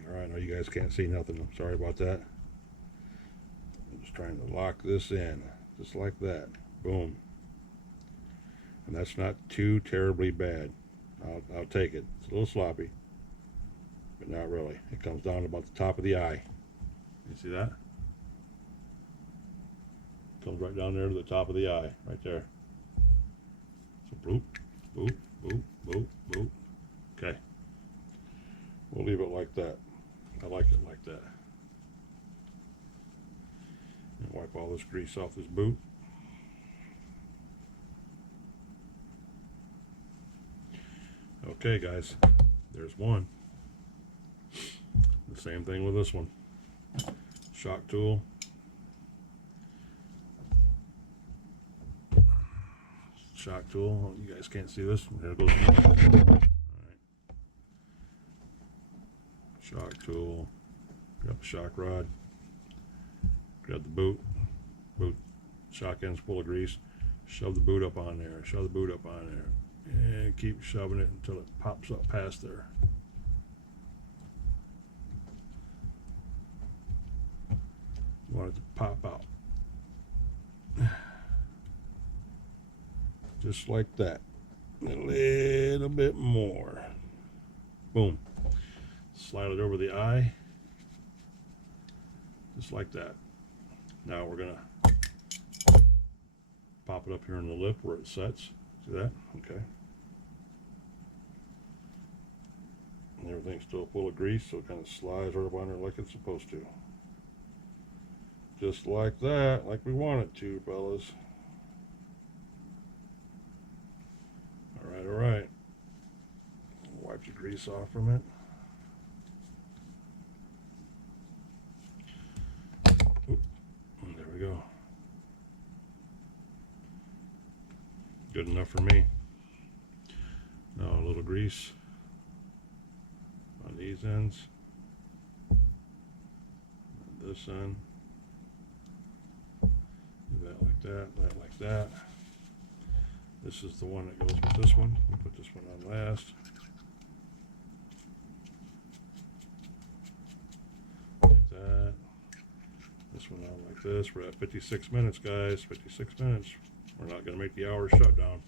All right. No, you guys can't see nothing. I'm sorry about that. I'm just trying to lock this in. Just like that. Boom. And that's not too terribly bad. I'll take it. It's a little sloppy, but not really. It comes down to about the top of the eye. You see that? Comes right down there to the top of the eye, right there. So boop, boop, boop, boop, boop. Okay. We'll leave it like that. I like it like that. And wipe all this grease off this boot. Okay, guys, there's one. The same thing with this one. Shock tool. Shock tool. You guys can't see this. There it goes. All right. Shock tool. Grab the shock rod. Grab the boot. Shock end's full of grease. Shove the boot up on there. Shove the boot up on there. And keep shoving it until it pops up past there. You want it to pop out. Just like that. A little bit more. Boom. Slide it over the eye just like that. Now we're gonna pop it up here in the lip where it sets. See that? Okay. And everything's still full of grease, so it kind of slides right up on there like it's supposed to. Just like that, like we want it to, fellas. Alright, alright. Wipe the grease off from it. Oop. And there we go. Good enough for me. Now a little grease on these ends. And this end. Do that like that, that like that. This is the one that goes with this one. We'll put this one on last. Like that. This one on like this. We're at 56 minutes, guys. 56 minutes. We're not going to make the hour shutdown.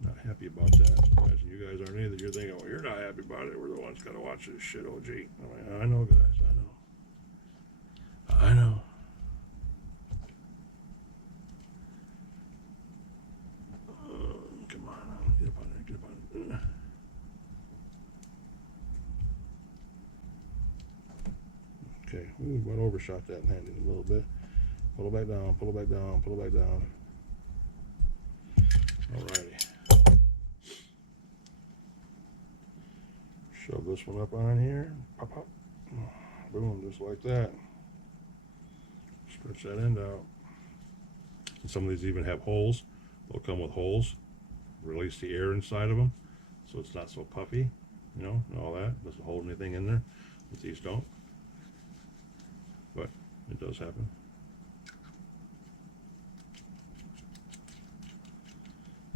Not happy about that. Imagine you guys aren't either. You're thinking, well, you're not happy about it. We're the ones got to watch this shit, OG. I'm like, I know, guys. I know. I know. Come on. Get up on there. Get up on there. Okay. Ooh, might overshot that landing a little bit. Pull it back down. Pull it back down. Pull it back down. Alrighty. Shove this one up on here. Pop, pop. Boom, just like that. Stretch that end out. And some of these even have holes. They'll come with holes. Release the air inside of them, so it's not so puffy, you know, and all that. Doesn't hold anything in there. But these don't. But it does happen.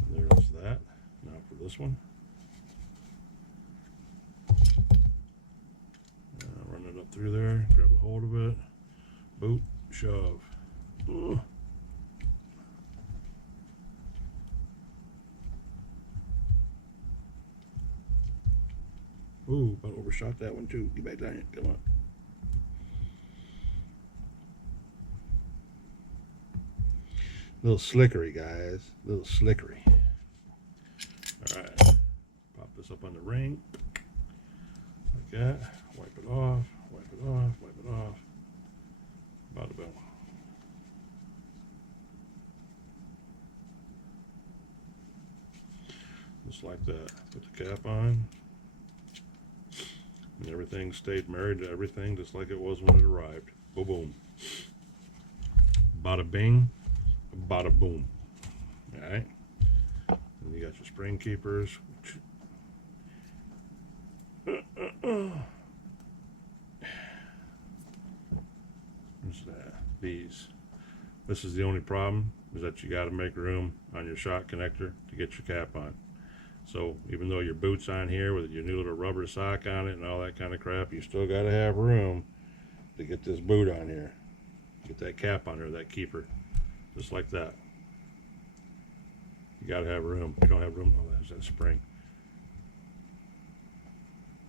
And there's that. Now for this one. Run it up through there, grab a hold of it, boot, shove. Ugh. Ooh, but overshot that one too. Get back down here. Come on. Little slickery, guys. Little slickery. Alright. Pop this up on the ring. Like that. Wipe it off. Wipe it off. Wipe it off. Bada boom. Just like that. Put the cap on. And everything stayed married to everything just like it was when it arrived. Boom, boom. Bada bing, bada boom. Alright. And you got your spring keepers. What's that? These. This is the only problem, is that you got to make room on your shot connector to get your cap on. So even though your boot's on here with your new little rubber sock on it and all that kind of crap, you still got to have room to get this boot on here. Get that cap on there, that keeper. Just like that. You got to have room. If you don't have room, oh, there's that spring.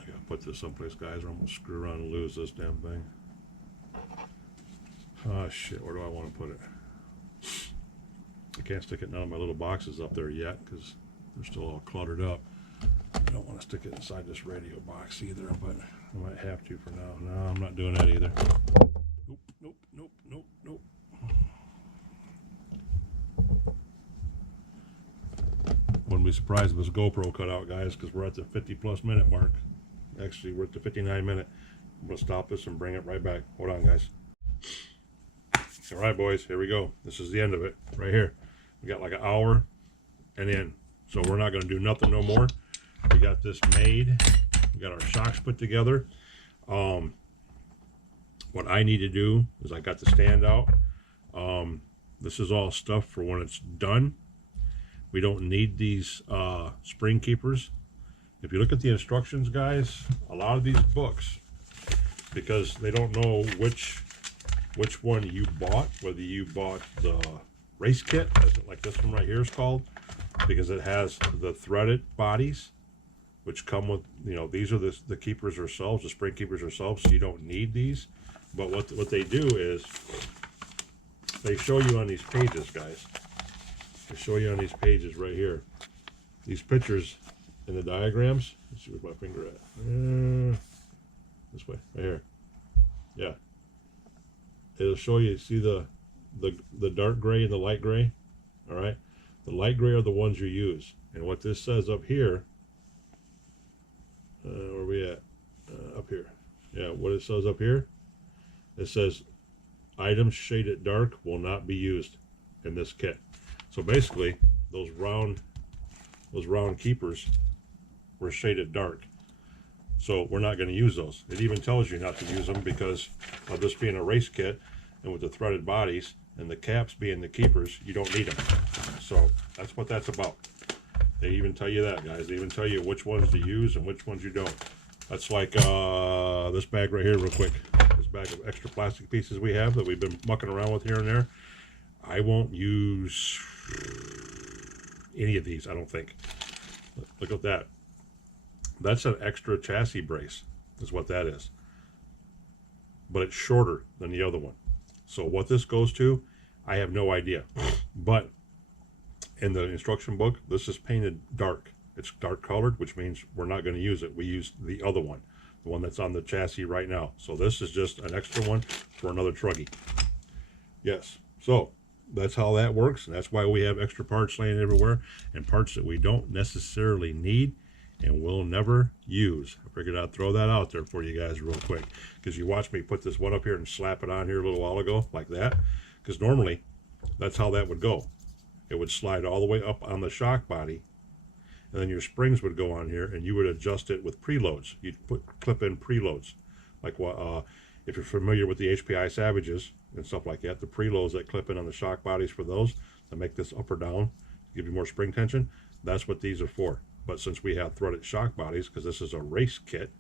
I got to put this someplace, guys, or I'm going to screw around and lose this damn thing. Oh, shit. Where do I want to put it? I can't stick it in none of my little boxes up there yet because they're still all cluttered up. I don't want to stick it inside this radio box either, but I might have to for now. No, I'm not doing that either. Nope, nope, nope, nope, nope. Wouldn't be surprised if this GoPro cut out, guys, because we're at the 50+ minute mark. Actually, we're at the 59 minute. I'm going to stop this and bring it right back. Hold on, guys. All right, boys, here we go. This is the end of it right here. We got like an hour and in. So we're not going to do nothing no more. We got this made. We got our shocks put together. What I need to do is I got the stand out. This is all stuff for when it's done. We don't need these spring keepers. If you look at the instructions, guys, a lot of these books, because they don't know which one you bought, whether you bought the race kit, like this one right here is called, because it has the threaded bodies, which come with, you know, these are the keepers themselves, the spring keepers themselves, so you don't need these. But what they do is they show you on these pages, guys. They show you on these pages right here. These pictures and the diagrams. Let's see where's my finger at. This way, right here. Yeah. It'll show you, see the dark gray and the light gray? All right. The light gray are the ones you use. And what this says up here, where are we at? Up here. Yeah, what it says up here, it says items shaded dark will not be used in this kit. So basically, those round keepers were shaded dark. So we're not going to use those. It even tells you not to use them because of this being a race kit, and with the threaded bodies and the caps being the keepers, you don't need them. So that's what that's about. They even tell you that, guys. They even tell you which ones to use and which ones you don't. That's like this bag right here, real quick. This bag of extra plastic pieces we have that we've been mucking around with here and there. I won't use any of these, I don't think. Look at that. That's an extra chassis brace, is what that is. But it's shorter than the other one. So what this goes to, I have no idea. But in the instruction book, this is painted dark. It's dark colored, which means we're not going to use it. We use the other one, the one that's on the chassis right now. So this is just an extra one for another truggy. Yes, so that's how that works. And that's why we have extra parts laying everywhere, and parts that we don't necessarily need and will never use. I figured I'd throw that out there for you guys real quick, because you watched me put this one up here and slap it on here a little while ago like that, because normally that's how that would go. It would slide all the way up on the shock body, and then your springs would go on here, and you would adjust it with preloads. You'd clip in preloads, like what if you're familiar with the HPI Savages and stuff like that, the preloads that clip in on the shock bodies for those to make this up or down, to give you more spring tension. That's what these are for. But since we have threaded shock bodies, because this is a race kit,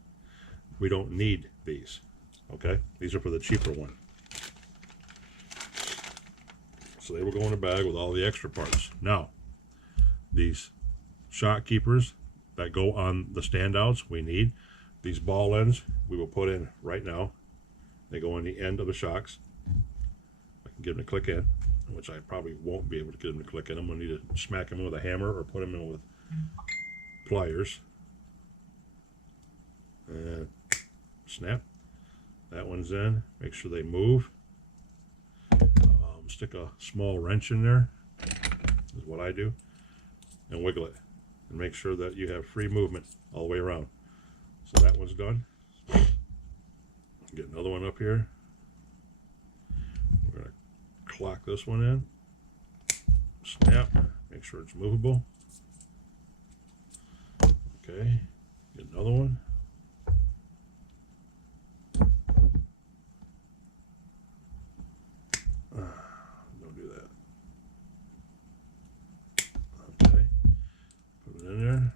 we don't need these. Okay, these are for the cheaper one. So they will go in a bag with all the extra parts. Now, these shock keepers that go on the standouts, we need. These ball ends we will put in right now. They go on the end of the shocks. I can get them to click in, which I probably won't be able to get them to click in. I'm going to need to smack them in with a hammer or put them in with pliers. And snap. That one's in. Make sure they move. Stick a small wrench in there, is what I do, and wiggle it, and make sure that you have free movement all the way around. So that one's done. Get another one up here. We're going to clock this one in. Snap. Make sure it's movable. Okay. Get another one. Don't do that. Okay. Put it in there.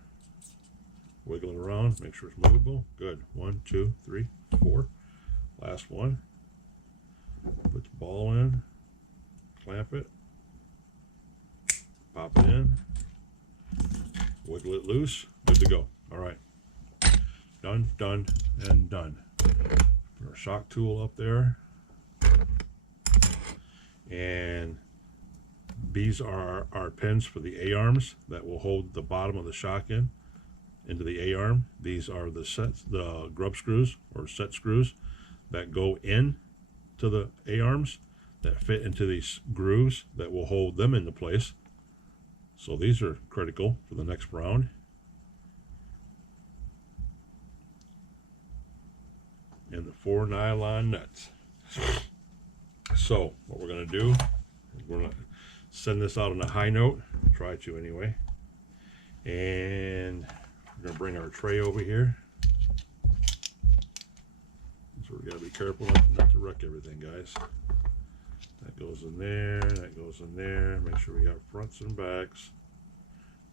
Wiggle it around. Make sure it's movable. Good. 1, 2, 3, 4. Last one. Put the ball in. Clamp it. Pop it in. Wiggle it loose. Good to go. All right. Done, done, and done. Put our shock tool up there. And these are our pins for the A-arms that will hold the bottom of the shock into the A-arm. These are the grub screws or set screws that go in to the A-arms that fit into these grooves that will hold them into place. So these are critical for the next round. And the 4 nylon nuts. So what we're going to do is we're going to send this out on a high note. Try to anyway. And we're going to bring our tray over here. So we got to be careful not to wreck everything, guys. That goes in there. That goes in there. Make sure we got fronts and backs.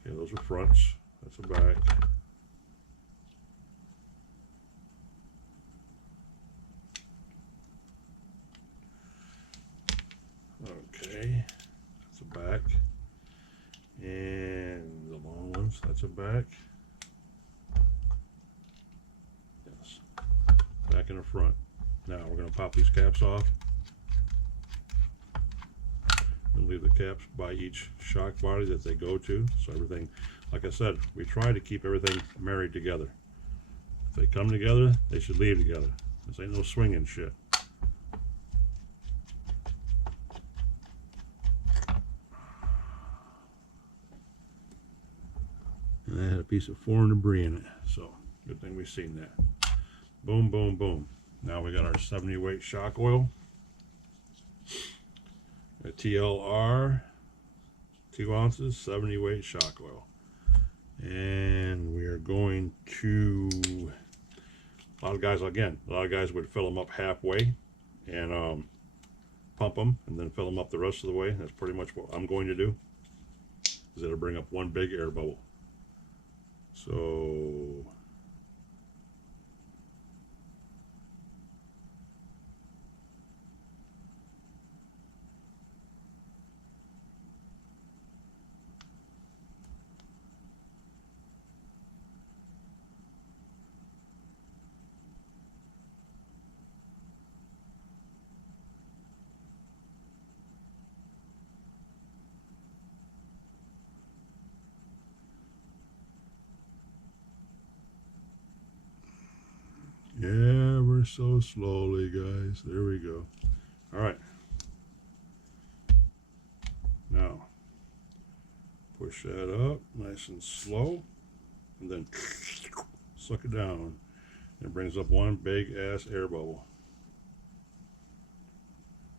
Okay, those are fronts. That's a back. Okay, that's a back, and the long ones, that's a back. Yes, back and a front. Now we're going going to pop these caps off and leave the caps by each shock body that they go to. So everything, like I said, we try to keep everything married together. If they come together, they should leave together. This ain't no swinging shit. And I had a piece of foreign debris in it, so good thing we've seen that. Boom, boom, boom. Now we got our 70 weight shock oil. A TLR, 2 ounces, 70 weight shock oil. And we are going to, a lot of guys would fill them up halfway and pump them and then fill them up the rest of the way. That's pretty much what I'm going to do, because it'll bring up one big air bubble. So ever so slowly, guys. There we go. All right. Now, push that up nice and slow, and then suck it down. It brings up one big ass air bubble.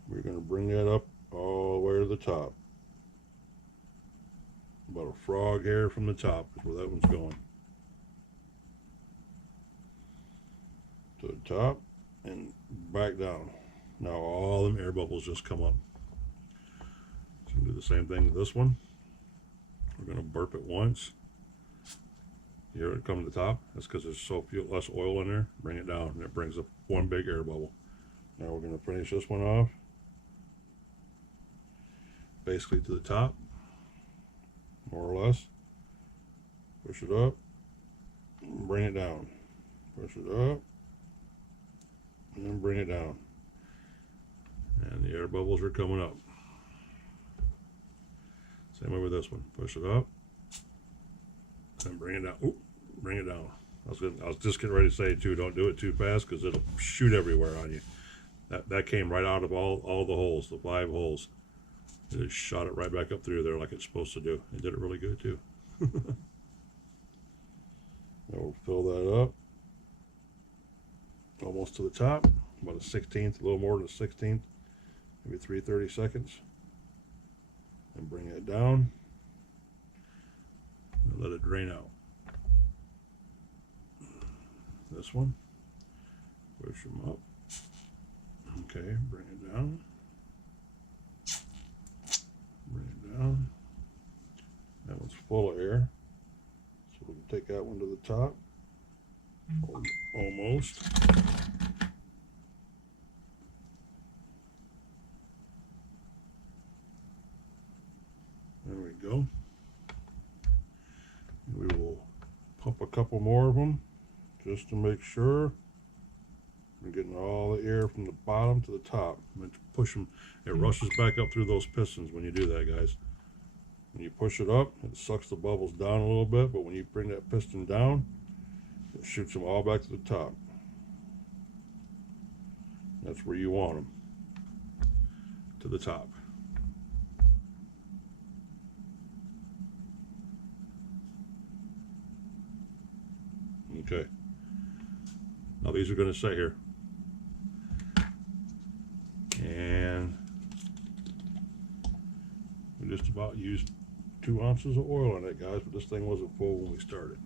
We're going to bring that up all the way to the top. About a frog hair from the top is where that one's going. To the top and back down. Now all them air bubbles just come up. So we do the same thing with this one. We're going to burp it once. You hear it come to the top? That's because there's so less oil in there. Bring it down, and it brings up one big air bubble. Now we're going to finish this one off. Basically to the top, more or less. Push it up, bring it down. Push it up, and then bring it down. And the air bubbles are coming up. Same way with this one. Push it up, and bring it down. Ooh, bring it down. I was just getting ready to say too, don't do it too fast because it'll shoot everywhere on you. That came right out of all the holes, the 5 holes. It just shot it right back up through there like it's supposed to do. It did it really good too. Now we'll fill that up almost to the top, about a 16th, a little more than a 16th, maybe 3/30 seconds, and bring it down and let it drain out. This one, push them up. Okay, bring it down. Bring it down. That one's full of air, so we can take that one to the top. Almost. There we go. We will pump a couple more of them just to make sure we're getting all the air from the bottom to the top. And push them. It rushes back up through those pistons when you do that, guys. When you push it up, it sucks the bubbles down a little bit, but when you bring that piston down, it shoots them all back to the top. That's where you want them, to the top. Okay. Now these are going to sit here. And we just about used 2 ounces of oil on it, guys, but this thing wasn't full when we started.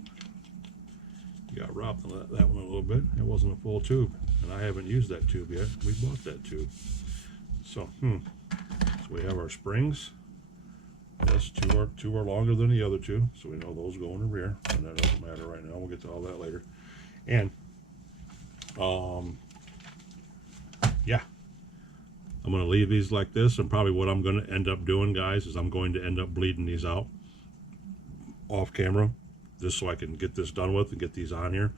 You got robbed on that one a little bit. It wasn't a full tube, and I haven't used that tube yet. We bought that tube. So we have our springs. Yes, two are longer than the other two, so we know those go in the rear, and that doesn't matter right now. We'll get to all that later. And yeah, I'm going to leave these like this, and probably what I'm going to end up doing, guys, is I'm going to end up bleeding these out off camera, just so I can get this done with and get these on here.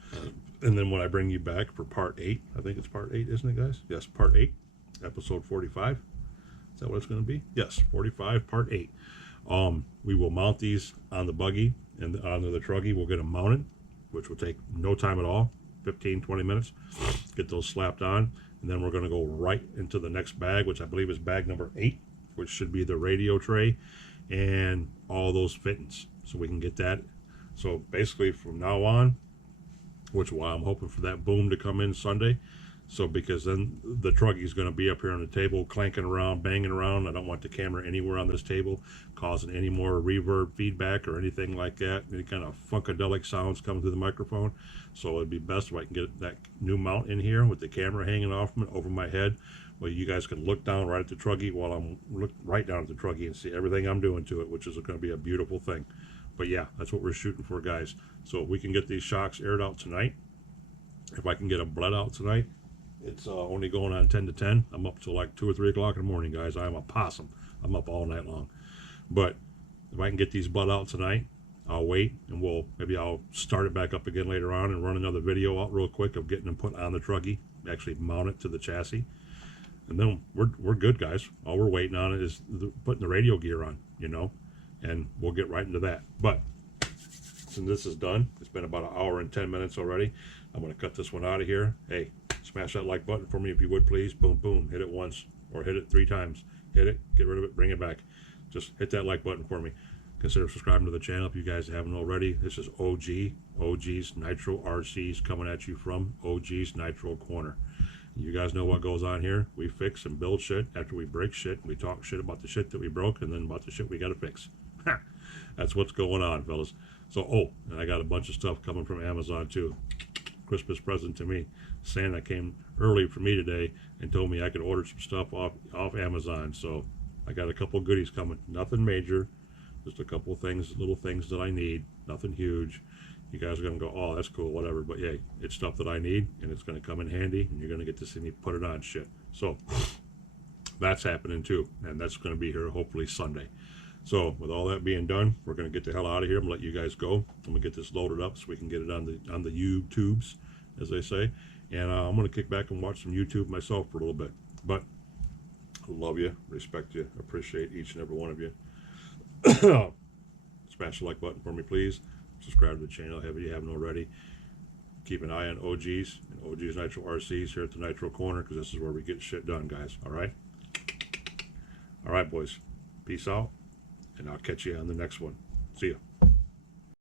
And then when I bring you back for part 8, I think it's part 8, isn't it, guys? Yes, part 8, episode 45. Is that what it's going to be? Yes, 45, part 8. We will mount these on the buggy and onto the truggy. We'll get them mounted, which will take no time at all, 15, 20 minutes. Get those slapped on, and then we're going to go right into the next bag, which I believe is bag number 8, which should be the radio tray and all those fittings, so we can get that. So basically from now on, which why I'm hoping for that boom to come in Sunday. So because then the truggy is going to be up here on the table, clanking around, banging around. I don't want the camera anywhere on this table causing any more reverb feedback or anything like that, any kind of funkadelic sounds coming through the microphone. So it'd be best if I can get that new mount in here with the camera hanging off over my head, where you guys can look down right at the truggy while I'm look right down at the truggy and see everything I'm doing to it, which is going to be a beautiful thing. But yeah, that's what we're shooting for, guys. So if we can get these shocks aired out tonight, if I can get them bled out tonight, it's only going on 10 to 10. I'm up till like 2 or 3 o'clock in the morning, guys. I'm a possum. I'm up all night long. But if I can get these bled out tonight, I'll wait, and maybe I'll start it back up again later on and run another video out real quick of getting them put on the truggy, actually mount it to the chassis. And then we're good, guys. All we're waiting on is putting the radio gear on, and we'll get right into that. But since this is done, it's been about 1 hour and 10 minutes already. I'm going to cut this one out of here. Hey, smash that like button for me if you would, please. Boom, boom. Hit it once or hit it 3 times. Hit it, get rid of it, bring it back. Just hit that like button for me. Consider subscribing to the channel if you guys haven't already. This is OG's Nitro RCs coming at you from OG's Nitro Corner. You guys know what goes on here. We fix and build shit after we break shit. We talk shit about the shit that we broke and then about the shit we got to fix. That's what's going on, fellas. So, and I got a bunch of stuff coming from Amazon too. Christmas present to me. Santa came early for me today and told me I could order some stuff off Amazon. So I got a couple goodies coming. Nothing major, just a couple of things, little things that I need. Nothing huge. You guys are going to go, oh, that's cool, whatever. But yeah, it's stuff that I need, and it's going to come in handy, and you're going to get to see me put it on shit. So that's happening too, and that's going to be here hopefully Sunday. So with all that being done, we're going to get the hell out of here. I'm going to let you guys go. I'm going to get this loaded up so we can get it on the YouTubes, as they say. And I'm going to kick back and watch some YouTube myself for a little bit. But I love you, respect you, appreciate each and every one of you. Smash the like button for me, please. Subscribe to the channel if you haven't already. Keep an eye on OG's and OG's Nitro RCs here at the Nitro Corner, because this is where we get shit done, guys. All right? All right, boys. Peace out, and I'll catch you on the next one. See ya.